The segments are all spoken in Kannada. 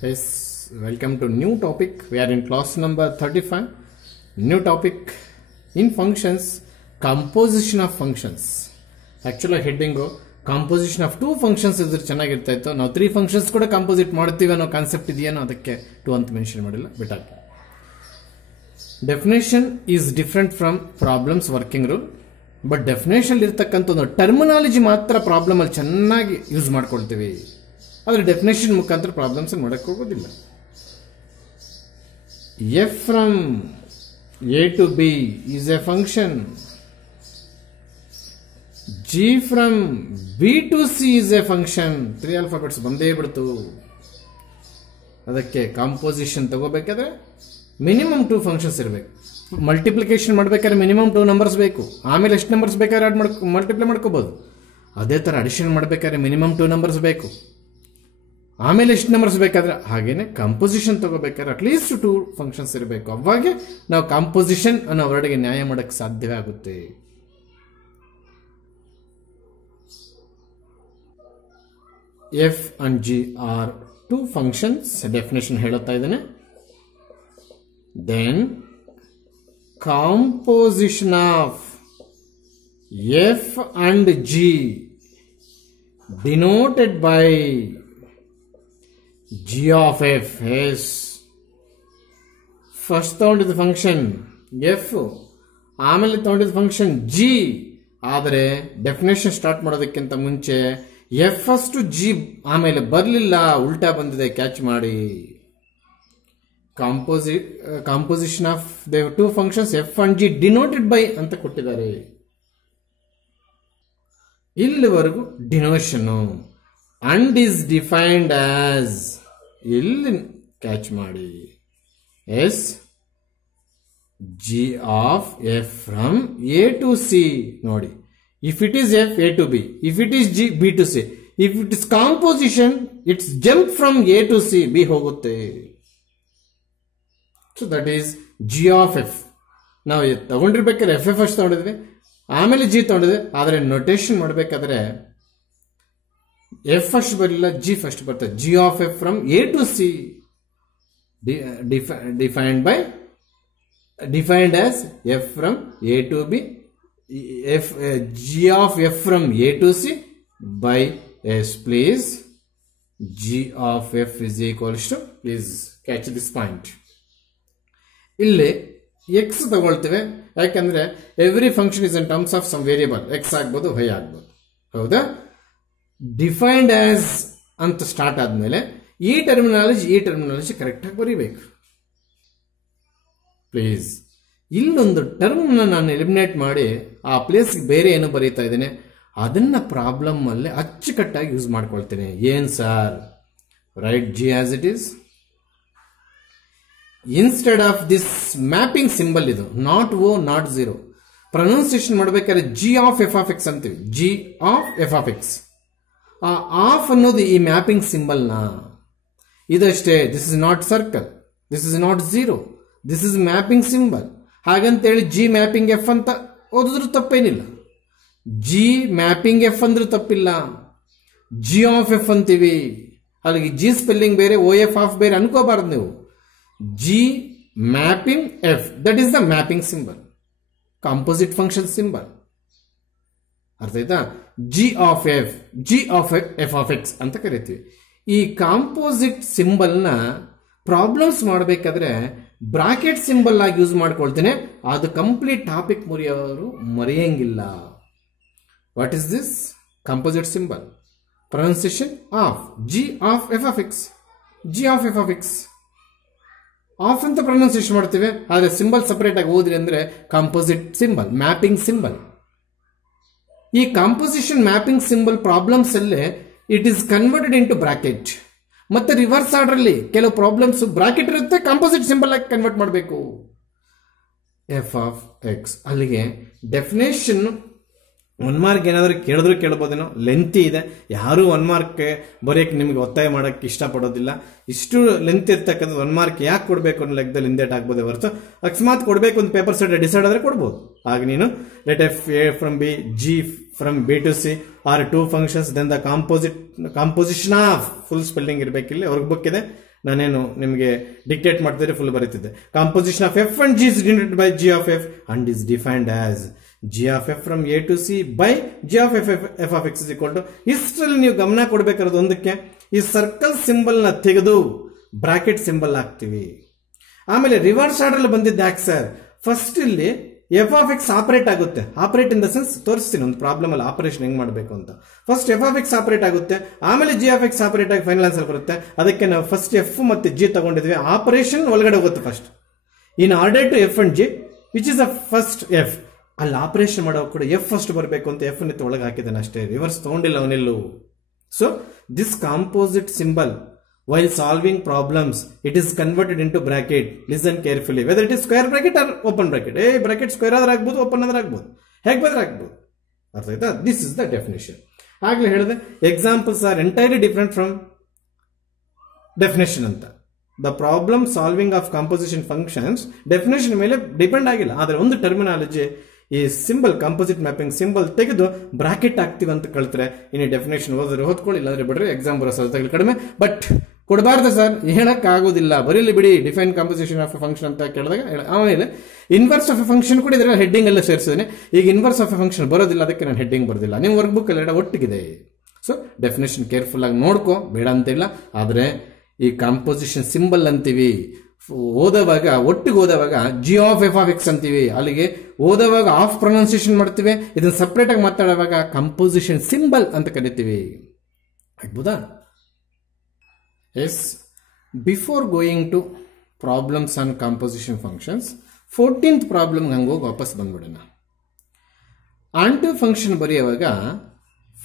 Yes, welcome to new topic. We are in class number 35. New topic in functions, composition of functions. Actually heading composition of two functions is ಚೆನ್ನಾಗಿರ್ತಾ ಇತ್ತು. ನಾವು 3 functions ಕೂಡ ಕಂಪೋಸಿಟ್ ಮಾಡ್ತೀವಿ ಅನ್ನೋ ಕಾನ್ಸೆಪ್ಟ್ ಇದೆಯೇನೋ ಅದಕ್ಕೆ 2 ಅಂತ ಮೆನ್ಷನ್ ಮಾಡಿಲ್ಲ ಬಿಟ್ಟಾಕಿ. Definition is different from problems working rule. But definition ಇರ್ತಕ್ಕಂಥ ಒಂದು ಟರ್ಮಿನಾಲಜಿ ಮಾತ್ರ ಪ್ರಾಬ್ಲಮ್ ಅಲ್ಲಿ ಚೆನ್ನಾಗಿ ಯೂಸ್ ಮಾಡ್ಕೊಳ್ತೀವಿ. ಆದರೆ ಡೆಫಿನೇಷನ್ ಮುಖಾಂತರ ಪ್ರಾಬ್ಲಮ್ಸ್ ಮಾಡಕ್ಕೆ ಹೋಗೋದಿಲ್ಲ. F from A to B is a function. G from B to C is a function. 3 alphabets ಬಂದೇ ಬಿಡ್ತು. ಅದಕ್ಕೆ ಕಾಂಪೋಸಿಷನ್ ತಗೋಬೇಕಾದ್ರೆ ಮಿನಿಮಮ್ 2 ಫಂಕ್ಷನ್ಸ್ ಇರಬೇಕು. ಮಲ್ಟಿಪ್ಲಿಕೇಶನ್ ಮಾಡ್ಬೇಕಾದ್ರೆ ಮಿನಿಮಮ್ 2 ನಂಬರ್ಸ್ ಬೇಕು. ಆಮೇಲೆ ಎಷ್ಟು ನಂಬರ್ಸ್ ಬೇಕಾದ್ರೆ ಮಲ್ಟಿಪ್ಲೈ ಮಾಡ್ಕೋಬಹುದು. ಅದೇ ಥರ ಅಡಿಷನ್ ಮಾಡಬೇಕಾದ್ರೆ ಮಿನಿಮಮ್ 2 ನಂಬರ್ಸ್ ಬೇಕು. ಆಮೇಲೆ ಎಷ್ಟು ನಂಬರ್ಸ್ ಬೇಕಾದ್ರೆ ಹಾಗೇನೆ ಕಂಪೋಸಿಷನ್ ತಗೋಬೇಕಾದ್ರೆ ಅಟ್ಲೀಸ್ಟ್ 2 ಫಂಕ್ಷನ್ಸ್ ಇರಬೇಕು. ಅವಾಗೆ ನಾವು ಕಾಂಪೋಸಿಷನ್ ಅನ್ನೋ ವರ್ಡ್ಗೆ ನ್ಯಾಯ ಮಾಡಕ್ಕೆ ಸಾಧ್ಯವೇ ಆಗುತ್ತೆ. F and G are 2 functions. Definition ಹೇಳುತ್ತಾ ಇದ್ದೇನೆ. Then composition of f and g denoted by g of f is first ತಗೊಂಡಿದ್ದ ಫಂಕ್ಷನ್ f, ಆಮೇಲೆ ತಗೊಂಡಿದ್ದ ಫಂಕ್ಷನ್ g. ಆದರೆ ಡೆಫಿನೇಷನ್ ಸ್ಟಾರ್ಟ್ ಮಾಡೋದಕ್ಕಿಂತ ಮುಂಚೆ f ಫಸ್ಟ್ g ಆಮೇಲೆ ಬರಲಿಲ್ಲ, ಉಲ್ಟಾ ಬಂದಿದೆ, ಕ್ಯಾಚ್ ಮಾಡಿ. composition of the 2 functions f and g denoted by ಅಂತ ಕೊಟ್ಟಿದ್ದಾರೆ. ಇಲ್ಲಿವರೆಗೂ denotation and is defined as, ಇಲ್ಲಿ ಕ್ಯಾಚ್ ಮಾಡಿ, as G of F from A to C. ನೋಡಿ, if it is F A to B, if it is G B to C. If it is composition it's jump from A to C, B ಹೋಗುತ್ತೆ. So that is G of F. ನಾವು ತಗೊಂಡಿರ್ಬೇಕಾದ್ರೆ ಎಫ್ ಎಫ್ ಅಷ್ಟು ತಗೊಂಡಿದ್ವಿ, ಆಮೇಲೆ ಜಿ ತಗೊಂಡಿದ್ವಿ. ಆದರೆ ನೊಟೇಷನ್ ಮಾಡಬೇಕಾದ್ರೆ ಎಫ್ ಫಸ್ಟ್ ಬರಲಿಲ್ಲ, ಜಿ ಫಸ್ಟ್ ಬರ್ತದೆ. G of F from A to C defined as f from A to B, f G of F from A to C by S. Please g of F is equals to, please catch this point. ಇಲ್ಲಿ ಎಕ್ಸ್ ತಗೊಳ್ತೇವೆ, ಯಾಕಂದ್ರೆ every function is in terms of some variable. X ಆಗ್ಬೋದು, ವೈ ಆಗ್ಬೋದು, ಹೌದಾ? ಡಿಫೈನ್ಡ್ ಆಸ್ ಅಂತ ಸ್ಟಾರ್ಟ್ ಆದ್ಮೇಲೆ ಈ ಟರ್ಮಿನಾಲಜಿ ಕರೆಕ್ಟ್ ಆಗಿ ಬರೀಬೇಕು. ಪ್ಲೀಸ್ ಇಲ್ಲೊಂದು ಟರ್ಮ್ ನಾನು ಎಲಿಮಿನೇಟ್ ಮಾಡಿ ಆ ಪ್ಲೇಸ್ ಬೇರೆ ಏನು ಬರೀತಾ ಇದ್ದೇನೆ ಅದನ್ನ ಪ್ರಾಬ್ಲಮ್ ಅಲ್ಲೇ ಅಚ್ಚುಕಟ್ಟಾಗಿ ಯೂಸ್ ಮಾಡ್ಕೊಳ್ತೇನೆ. ಏನ್ sir, right G as it is. Instead of this mapping symbol, ಇದು not O not zero. Pronunciation ಮಾಡಬೇಕಾದ್ರೆ G of F of X ಅಂತೀವಿ. G of F of X. ಆ ಆಫ್ ಅನ್ನೋದು ಈ ಮ್ಯಾಪಿಂಗ್ ಸಿಂಬಲ್ನ ಇದಷ್ಟೇ. This is not circle, this is not zero, this is mapping symbol. ಹಾಗಂತೇಳಿ ಜಿ ಮ್ಯಾಪಿಂಗ್ ಎಫ್ ಅಂತ ಓದಿದ್ರು ತಪ್ಪೇನಿಲ್ಲ. ಜಿ ಮ್ಯಾಪಿಂಗ್ ಎಫ್ ಅಂದ್ರೂ ತಪ್ಪಿಲ್ಲ. ಜಿ ಆಫ್ ಎಫ್ ಅಂತೀವಿ. ಅಲ್ಲಿಗೆ ಜಿ ಸ್ಪೆಲ್ಲಿಂಗ್ ಬೇರೆ, ಓ ಎಫ್ ಆಫ್ ಬೇರೆ ಅನ್ಕೋಬಾರ್ದು ನೀವು. G mapping F, that is the mapping symbol, composite function symbol. ಅರ್ಥ ಆಯ್ತಾ? G of F, G of F of X ಅಂತ ಕರಿತೀವಿ. ಈ ಕಾಂಪೋಸಿಟ್ ಸಿಂಬಲ್ನ ಪ್ರಾಬ್ಲಮ್ಸ್ ಮಾಡಬೇಕಾದ್ರೆ ಬ್ರಾಕೆಟ್ ಸಿಂಬಲ್ ಆಗಿ ಯೂಸ್ ಮಾಡ್ಕೊಳ್ತೇನೆ. ಅದು ಕಂಪ್ಲೀಟ್ ಟಾಪಿಕ್ ಮುರಿಯೋರು ಮರೆಯಂಗಿಲ್ಲ. What is this composite symbol? Pronunciation of G of F of X. G of F of X of ಅಂತ ಪ್ರೊನೌನ್ಸಿಯೇಷನ್ ಮಾಡ್ತೇವೆ. ಆದರೆ ಸಿಂಬಲ್ ಸಪರೇಟ್ ಆಗಿ ಓದ್ರಿ ಅಂದ್ರೆ ಕಾಂಪೋಸಿಟ್ ಸಿಂಬಲ್, ಮ್ಯಾಪಿಂಗ್ ಸಿಂಬಲ್. ಈ ಕಾಂಪೋಸಿಷನ್ ಮ್ಯಾಪಿಂಗ್ ಸಿಂಬಲ್ ಪ್ರಾಬ್ಲಮ್ಸ್ ಅಲ್ಲೇ it is converted into bracket. ಮತ್ತೆ ರಿವರ್ಸ್ ಆರ್ಡರ್ ಅಲ್ಲಿ ಕೆಲವು ಪ್ರಾಬ್ಲಮ್ಸ್ ಬ್ರಾಕೆಟ್ ಇರುತ್ತೆ, ಕಾಂಪೋಸಿಟ್ ಸಿಂಬಲ್ ಆಗಿ ಕನ್ವರ್ಟ್ ಮಾಡಬೇಕು. F of X. ಅಲ್ಲಿಗೆ ಡೆಫಿನೇಷನ್ 1 ಮಾರ್ಕ್ ಏನಾದರೂ ಕೇಳಿದ್ರು ಕೇಳ್ಬೋದೇನೋ, ಲೆಂತಿ ಇದೆ. ಯಾರು 1 ಮಾರ್ಕ್ ಬರೆಯಕ್ಕೆ ನಿಮಗೆ ಒತ್ತಾಯ ಮಾಡಕ್ಕೆ ಇಷ್ಟಪಡೋದಿಲ್ಲ. ಇಷ್ಟು ಲೆಂತ್ ಇರ್ತಕ್ಕಂಥ 1 ಮಾರ್ಕ್ ಯಾಕೆ ಕೊಡಬೇಕು ಅನ್ನೋ ಲೆಕ್ಕದಲ್ಲಿ ಹಿಂದೇಟ್ ಆಗ್ಬೋದೇ ಹೊರತು, ಅಕಸ್ಮಾತ್ ಕೊಡಬೇಕು ಒಂದು ಪೇಪರ್ ಸೆಟ್ ಡಿಸೈಡ್ ಆದರೆ ಕೊಡ್ಬೋದು. ಆಗ ನೀನು let F A from B, G from B to C are 2 functions, then the composition of, full spelling ಇರಬೇಕಿಲ್ಲಿ, ಅವ್ರಿಗೆ ಬುಕ್ ಇದೆ. ನಾನೇನು ನಿಮಗೆ ಡಿಕ್ಟೇಟ್ ಮಾಡ್ತಿದ್ರೆ ಫುಲ್ ಬರೀತಿದ್ದೆ. Composition of F and G is denoted by G of F and is defined as G of F from A to C by G of F F of X is equal to. ಇಷ್ಟರಲ್ಲಿ ನೀವು ಗಮನ ಕೊಡಬೇಕಾದ್ರೆ ಒಂದಕ್ಕೆ ಈ ಸರ್ಕಲ್ ಸಿಂಬಲ್ ನ ತೆಗೆದು ಬ್ರಾಕೆಟ್ ಸಿಂಬಲ್ ಹಾಕ್ತಿವಿ. ಆಮೇಲೆ ರಿವರ್ಸ್ ಆರ್ಡರ್ ಬಂದಿದ್ದೆ ಯಾಕೆ ಸರ್? ಫಸ್ಟ್ ಇಲ್ಲಿ ಎಫ್ ಆಫ್ ಎಕ್ಸ್ ಆಪರೇಟ್ ಆಗುತ್ತೆ. ಆಪರೇಟ್ ಇನ್ ದ ಸೆನ್ಸ್ ತೋರಿಸ್ತೀನಿ ಒಂದು ಪ್ರಾಬ್ಲಮ್ ಅಲ್ಲಿ ಆಪರೇಷನ್ ಹೆಂಗ್ ಮಾಡಬೇಕು ಅಂತ. First f of x operate ಆಗುತ್ತೆ, ಆಮೇಲೆ ಜಿ ಆಫ್ ಎಕ್ಸ್ ಆಪರೇಟ್ ಆಗಿ ಫೈನಲ್ ಆನ್ಸರ್ ಬರುತ್ತೆ. ಅದಕ್ಕೆ ನಾವು ಫಸ್ಟ್ ಎಫ್ ಮತ್ತೆ ಜಿ ತಗೊಂಡಿದ್ವಿ. ಆಪರೇಷನ್ ಒಳಗಡೆ ಹೋಗುತ್ತೆ first in order to f and g which is the first f. ಅಲ್ಲಿ ಆಪರೇಷನ್ ಮಾಡೋ ಕೂಡ ಎಫ್ ಫಸ್ಟ್ ಬರಬೇಕು ಅಂತ ಎಫ್ ನಿತ್ತು ಒಳಗೆ ಹಾಕಿದ್ದಾನೆ ಅಷ್ಟೇ, ರಿವರ್ಸ್ ತಗೊಂಡಿಲ್ಲ ಅವನೆಲ್ಲೂ. So this composite symbol while solving problems it is converted into bracket. Listen carefully, whether it is square bracket or open bracket. Bracket square ಆದ್ರೆ ಆಗ್ಬೋದು, ಓಪನ್ ಆದ್ರೆ ಆಗ್ಬೋದು, ಹೇಗೆ ಬಂದ್ರೆ ಆಗ್ಬೋದು. ಅರ್ಥ ಆಯ್ತಾ? This is the definition. ಆಗ್ಲೇ ಹೇಳಿದೆ examples are entirely different from definition ಅಂತ. The problem solving of composition functions definition ಮೇಲೆ ಡಿಪೆಂಡ್ ಆಗಿಲ್ಲ. ಆದರೆ ಒಂದು ಟರ್ಮಿನಾಲಜಿ ಈ ಸಿಂಬಲ್ ಕಾಂಪೋಸಿಟ್ ಮ್ಯಾಪಿಂಗ್ ಸಿಂಬಲ್ ತೆಗೆದು ಬ್ರಾಕೆಟ್ ಹಾಕ್ತಿವಿ ಅಂತ ಕಳ್ತಾರೆ. ಇನ್ನು ಡೆಫಿನೇಷನ್ ಓದಿದ್ರೆ ಓದ್ಕೊಳ್ಳಿ, ಇಲ್ಲಾಂದ್ರೆ ಬಿಡ್ರಿ, ಎಕ್ಸಾಮ್ ಬರೋ ಸಾಧ್ಯತೆಗಳು ಕಡಿಮೆ. ಬಟ್ ಕೊಡಬಾರ್ದು ಸರ್, ಹೇಳಕ್ ಆಗೋದಿಲ್ಲ, ಬರೀಲಿ ಬಿಡಿ define composition of a function ಅಂತ ಕೇಳಿದಾಗ. ಆಮೇಲೆ ಇನ್ವರ್ಸ್ ಆಫ್ ಎ ಫಂಕ್ಷನ್ ಕೂಡ ಇದರ ಹೆಡ್ಡಿಂಗ್ ಎಲ್ಲ ಸೇರಿಸಿದ್ದೇನೆ. ಈಗ ಇನ್ವರ್ಸ್ ಆಫ್ ಎ ಫಂಕ್ಷನ್ ಬರೋದಿಲ್ಲ, ಅದಕ್ಕೆ ನಾನು ಹೆಡ್ಡಿಂಗ್ ಬರೋದಿಲ್ಲ. ನಿಮ್ಮ ವರ್ಕ್ ಬುಕ್ ಎಲ್ಲ ಒಟ್ಟಿಗಿದೆ. ಸೊ ಡೆಫಿನೇಷನ್ ಕೇರ್ಫುಲ್ ಆಗಿ ನೋಡ್ಕೋ, ಬೇಡ ಅಂತಿಲ್ಲ. ಆದರೆ ಈ ಕಾಂಪೋಸಿಷನ್ ಸಿಂಬಲ್ ಅಂತೀವಿ, ಓದೋವಾಗ ಒಟ್ಟಿಗೆ ಓದೋವಾಗ G of F of X ಅಂತೀವಿ, ಅಲ್ಲಿಗೆ ಓದೋವಾಗ ಆಫ್ ಪ್ರೊನೌನ್ಸಿಯೇಷನ್ ಮಾಡ್ತೀವಿ. ಇದನ್ನ ಸಪ್ರೇಟ್ ಆಗಿ ಮಾತಾಡುವಾಗ ಕಾಂಪೋಸಿಷನ್ ಸಿಂಬಲ್ ಅಂತ ಕರಿತೀವಿ. ಆಗ್ಬೋದಾ? Yes. Before going to problems on composition functions, 14th ಪ್ರಾಬ್ಲಮ್ಗೆ ಹಂಗೆ ಹೋಗಿ ವಾಪಸ್ ಬಂದ್ಬಿಡೋಣ. ಆಂಟು ಫಂಕ್ಷನ್ ಬರೆಯುವಾಗ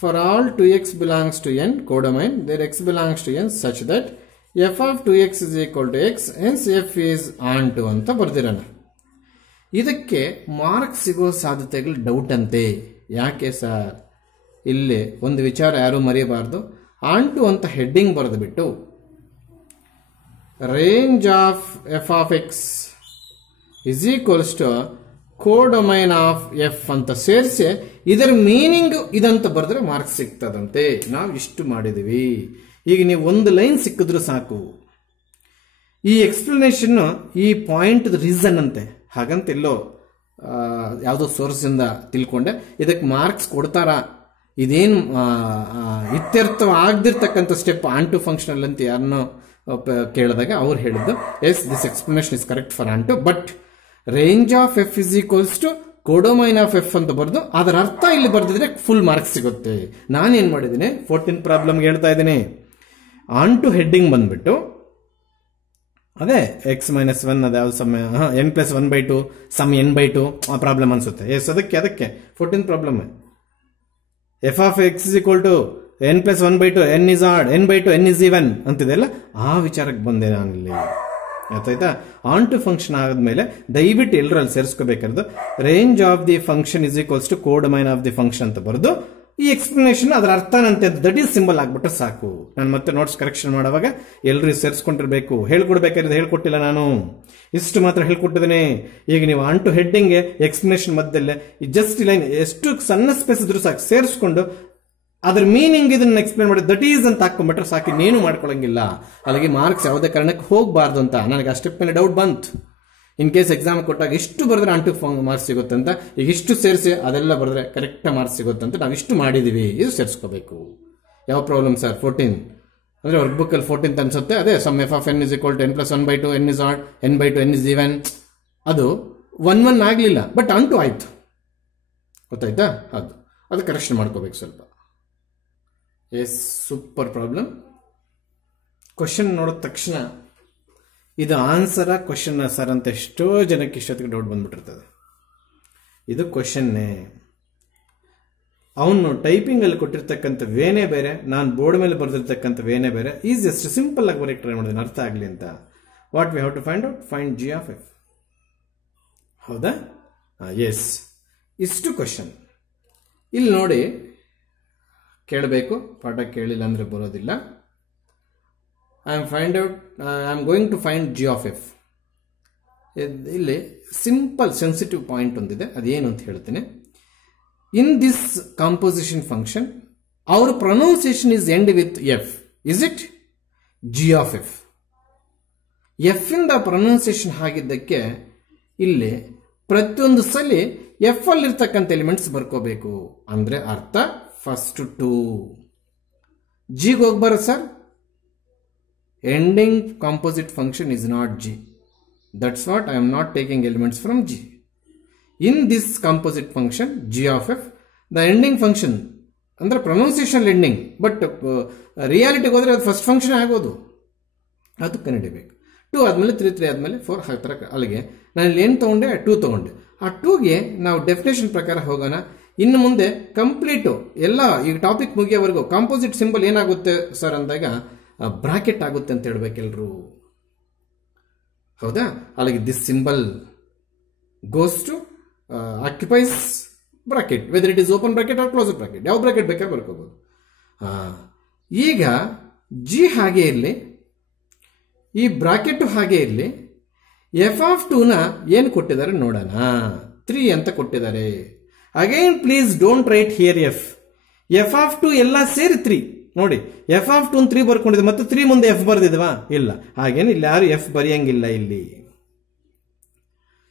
for all 2x belongs to n codomain there x belongs to n such that f of 2x is equal to x, hence f is onto ಅಂತ ಬರ್ದಿರೋಣ. ಇದಕ್ಕೆ ಮಾರ್ಕ್ ಸಿಗೋ ಸಾಧ್ಯತೆಗಳು ಡೌಟ್ ಅಂತೆ. ಯಾಕೆ ಸರ್? ಇಲ್ಲಿ ಒಂದು ವಿಚಾರ ಯಾರು ಮರೆಯಬಾರ್ದು. ಆಂಟು ಅಂತ ಹೆಡ್ಡಿಂಗ್ ಬರೆದುಬಿಟ್ಟು range of F of X is equals to codomain of F ಅಂತ ಸೇರಿಸಿ ಇದರ ಮೀನಿಂಗ್ ಇದಂತ ಬರೆದ್ರೆ ಮಾರ್ಕ್ಸ್ ಸಿಗ್ತದಂತೆ. ನಾವು ಇಷ್ಟು ಮಾಡಿದೀವಿ. ಈಗ ನೀವು ಒಂದು ಲೈನ್ ಸಿಕ್ಕಿದ್ರು ಸಾಕು. ಈ ಎಕ್ಸ್ಪ್ಲನೇಷನ್ ಈ ಪಾಯಿಂಟ್ ರೀಸನ್ ಅಂತೆ, ಹಾಗಂತ ಎಲ್ಲೋ ಯಾವುದೋ ಸೋರ್ಸಿಂದ ತಿಳ್ಕೊಂಡೆ. ಇದಕ್ಕೆ ಮಾರ್ಕ್ಸ್ ಕೊಡ್ತಾರಾ? ಇದೇನು ಇತ್ಯರ್ಥ ಆಗದಿರ್ತಕ್ಕಂಥ ಸ್ಟೆಪ್ ಆಂಟು ಫಂಕ್ಷನಲ್ ಅಂತ ಯಾರನ್ನೋ ಕೇಳಿದಾಗ ಅವ್ರು ಹೇಳಿದ್ದು yes this explanation is correct for onto, but range of F is equals to codomain of F ಅಂತ ಬರೆದು ಅದರ ಅರ್ಥ ಇಲ್ಲಿ ಬರ್ದಿದ್ರೆ ಫುಲ್ ಮಾರ್ಕ್ಸ್ ಸಿಗುತ್ತೆ. ನಾನೇನ್ ಮಾಡಿದ್ದೀನಿ 14th ಪ್ರಾಬ್ಲಮ್ಗೆ ಹೇಳ್ತಾ ಇದ್ದೀನಿ. ಆಂಟು ಹೆಡ್ಡಿಂಗ್ ಬಂದ್ಬಿಟ್ಟು ಅದೇ ಎಕ್ಸ್ ಮೈನಸ್ 1 ಅದೇ ಯಾವ್ದು ಸಮ n+1/2 ಸಮ್ n/2 ಆ ಪ್ರಾಬ್ಲಮ್ ಅನ್ಸುತ್ತೆ. ಎಸ್ ಅದಕ್ಕೆ 14th problem f of X is equal to n+1/2 n is odd n/2 n is even ಅಂತಿದೆಲ್ಲ ಆ ವಿಚಾರಕ್ಕೆ ಬಂದೆ ನಾನಿಲ್ಲಿ. ಆಯ್ತಾ? ಆನ್ ಟು ಫಂಕ್ಷನ್ ಆದ್ಮೇಲೆ ದಯವಿಟ್ಟು ಎಲ್ಲರಲ್ಲಿ ಸೇರಿಸ್ಕೋಬೇಕಾದ್ರು range of the function is equals to codomain of the function ಅಂತ ಬರೆದು ಈ ಎಕ್ಸ್ಪ್ಲನೇಷನ್ ಅದರ ಅರ್ಥನಂತೆ ದಟ್ ಈಸ್ ಸಿಂಬಲ್ ಆಗ್ಬಿಟ್ರೆ ಸಾಕು. ನಾನು ಮತ್ತೆ ನೋಟ್ಸ್ ಕರೆಕ್ಷನ್ ಮಾಡುವಾಗ ಎಲ್ಲರೂ ಸೇರಿಸ್ಕೊಂಡಿರ್ಬೇಕು. ಹೇಳ್ಕೊಡ್ಬೇಕಾದ್ರೆ ಹೇಳ್ಕೊಟ್ಟಿಲ್ಲ, ನಾನು ಇಷ್ಟು ಮಾತ್ರ ಹೇಳ್ಕೊಟ್ಟಿದ್ದೇನೆ. ಈಗ ನೀವು ಆನ್ ಟು ಹೆಡ್ಡಿಂಗ್ ಎಕ್ಸ್ಪ್ಲನೇಷನ್ ಮಧ್ಯದಲ್ಲೇ ಜಸ್ಟ್ ಲೈನ್ ಎಷ್ಟು ಸಣ್ಣ ಸ್ಪೇಸ್ ಇದ್ರೂ ಸಾಕು ಸೇರಿಸ್ಕೊಂಡು ಅದ್ರ ಮೀನಿಂಗ್ ಇದನ್ನ ಎಕ್ಸ್ಪ್ಲೇನ್ ಮಾಡಿ ದಟ್ ಈಸ್ ಅಂತ ಹಾಕೊಂಡ್ಬಿಟ್ರೆ ಸಾಕು, ಇನ್ನೇನು ಮಾಡ್ಕೊಳಂಗಿಲ್ಲ. ಅಲ್ಲಿಗೆ ಮಾರ್ಕ್ಸ್ ಯಾವುದೇ ಕಾರಣಕ್ಕೆ ಹೋಗಬಾರ್ದು ಅಂತ ನನಗೆ ಆ ಸ್ಟೆಪ್ ಮೇಲೆ ಡೌಟ್ ಬಂತು. ಇನ್ ಕೇಸ್ ಎಕ್ಸಾಮ್ ಕೊಟ್ಟಾಗ ಇಷ್ಟು ಬರೆದ್ರೆ ಆಂಟು ಮಾರ್ಕ್ಸ್ ಸಿಗುತ್ತೆ ಅಂತ, ಈಗ ಇಷ್ಟು ಸೇರಿಸಿ ಅದೆಲ್ಲ ಬರೆದ್ರೆ ಕರೆಕ್ಟ್ ಮಾರ್ಕ್ಸ್ ಸಿಗುತ್ತೆ ಅಂತ ನಾವು ಇಷ್ಟು ಮಾಡಿದೀವಿ. ಇದು ಸೇರಿಸ್ಕೋಬೇಕು. ಯಾವ ಪ್ರಾಬ್ಲಮ್ ಸರ್? 14 ಅಂದ್ರೆ ವರ್ಕ್ ಬುಕ್ ಅಲ್ಲಿ 14th ಅನ್ಸುತ್ತೆ. ಅದೇ some f of n is equal to n+1/2 n is odd n/2 n is even. ಅದು 1 ಆಗ್ಲಿಲ್ಲ, ಬಟ್ ಆಂಟು ಆಯ್ತು. ಗೊತ್ತಾಯ್ತಾ? ಅದು ಕರೆಕ್ಷನ್ ಮಾಡ್ಕೋಬೇಕು ಸ್ವಲ್ಪ. S, super problem. ಕ್ವಶನ್ ನೋಡಿದ ತಕ್ಷಣ ಇದು ಆನ್ಸರ ಕ್ವಶನ್ ಸರ್ ಅಂತ ಎಷ್ಟೋ ಜನಕ್ಕೆ ಇಷ್ಟೊತ್ತಿಗೆ ಡೌಟ್ ಬಂದ್ಬಿಟ್ಟಿರ್ತದೆ. ಇದು ಕ್ವಶನ್ನೇ. ಅವನು ಟೈಪಿಂಗ್ ಅಲ್ಲಿ ಕೊಟ್ಟಿರ್ತಕ್ಕಂಥ ವೇನೇ ಬೇರೆ, ನಾನು ಬೋರ್ಡ್ ಮೇಲೆ ಬರೆದಿರ್ತಕ್ಕಂಥ ವೇನೇ ಬೇರೆ. ಈಸಿಯೆಸ್ಟ್ ಸಿಂಪಲ್ ಆಗಿ ಬರೀಕ್ ಟ್ರೈ ಮಾಡಿದ್ದೀನಿ ಅರ್ಥ ಆಗಲಿ ಅಂತ. What we have to find out? Find g of f. ಹೌದಾ? ಎಸ್, ಇಷ್ಟು ಕ್ವಶನ್ ಇಲ್ಲಿ ನೋಡಿ ಕೇಳಬೇಕು. ಪಾಠ ಕೇಳಿಲ್ಲ ಅಂದ್ರೆ ಬರೋದಿಲ್ಲ. I am going to find g of f. ಇಲ್ಲಿ ಸಿಂಪಲ್ ಸೆನ್ಸಿಟಿವ್ ಪಾಯಿಂಟ್ ಒಂದಿದೆ, ಅದೇನು ಅಂತ ಹೇಳ್ತೀನಿ. In this composition function our pronunciation is end with f. Is it g of F? F ಇಂದ ಪ್ರೊನೌನ್ಸಿಯೇಷನ್ ಆಗಿದ್ದಕ್ಕೆ ಇಲ್ಲಿ ಪ್ರತಿಯೊಂದು ಸಲ ಎಫ್ ಅಲ್ಲಿ ಇರ್ತಕ್ಕಂಥ ಎಲಿಮೆಂಟ್ಸ್ ಬರ್ಕೋಬೇಕು ಅಂದ್ರೆ ಅರ್ಥ ಫಸ್ಟ್ ಟು. ಜಿಗೆ ಹೋಗ್ಬಾರ sir, ending composite function is not G. That's what I am not taking elements from G. In this composite function G of F the ending function ಅಂದ್ರೆ ಪ್ರೊನೌನ್ಸಿಯೇಷನ್ ಎಂಡಿಂಗ್, ಬಟ್ ರಿಯಾಲಿಟಿಗೆ ಹೋದ್ರೆ ಅದು ಫಸ್ಟ್ ಫಂಕ್ಷನ್ ಆಗೋದು, ಅದು ಕಂಡುಹಿಡಿಬೇಕು. 2 ಆದಮೇಲೆ 3, 3 ಆದಮೇಲೆ 4 ಆ ಥರ. ಅಲ್ಲಿಗೆ ನಾನು ಇಲ್ಲಿ ಏನು ತೊಗೊಂಡೆ, 2 ತೊಗೊಂಡೆ. ಆ 2ಗೆ ನಾವು ಡೆಫಿನೇಷನ್ ಪ್ರಕಾರ ಹೋಗೋಣ. ಇನ್ನು ಮುಂದೆ ಕಂಪ್ಲೀಟು ಎಲ್ಲ ಈ ಟಾಪಿಕ್ ಮುಗಿಯೋವರೆಗೂ ಕಾಂಪೋಸಿಟ್ ಸಿಂಬಲ್ ಏನಾಗುತ್ತೆ ಸರ್ ಅಂದಾಗ ಬ್ರಾಕೆಟ್ ಆಗುತ್ತೆ ಅಂತ ಹೇಳ್ಬೇಕೆಲ್ರು. ಹೌದಾ? ಅಲ್ಲಿಗೆ this symbol goes to occupies bracket, whether it is open bracket or close bracket, ಯಾವ ಬ್ರಾಕೆಟ್ ಬೇಕಾದ್ರೆ ಬರ್ಕೋಬಹುದು. ಈಗ ಜಿ ಹಾಗೆ ಇರಲಿ, ಈ ಬ್ರಾಕೆಟ್ ಹಾಗೆ ಇರಲಿ. ಎಫ್ ಆಫ್ 2ನ ಏನು ಕೊಟ್ಟಿದ್ದಾರೆ ನೋಡೋಣ. 3 ಅಂತ ಕೊಟ್ಟಿದ್ದಾರೆ. Again please don't right here F of 2 ಎಲ್ಲ ಸೇರಿ 3 ನೋಡಿ. ಎಫ್ ಆಫ್ 2 3 ಬರ್ಕೊಂಡಿದೆ, ಮತ್ತೆ 3 ಮುಂದೆ ಎಫ್ ಬರ್ದಿದ್ವಾ? ಇಲ್ಲ. ಹಾಗೇನು ಇಲ್ಲಿ ಯಾರು ಎಫ್ ಬರೆಯಂಗಿಲ್ಲ. ಇಲ್ಲಿ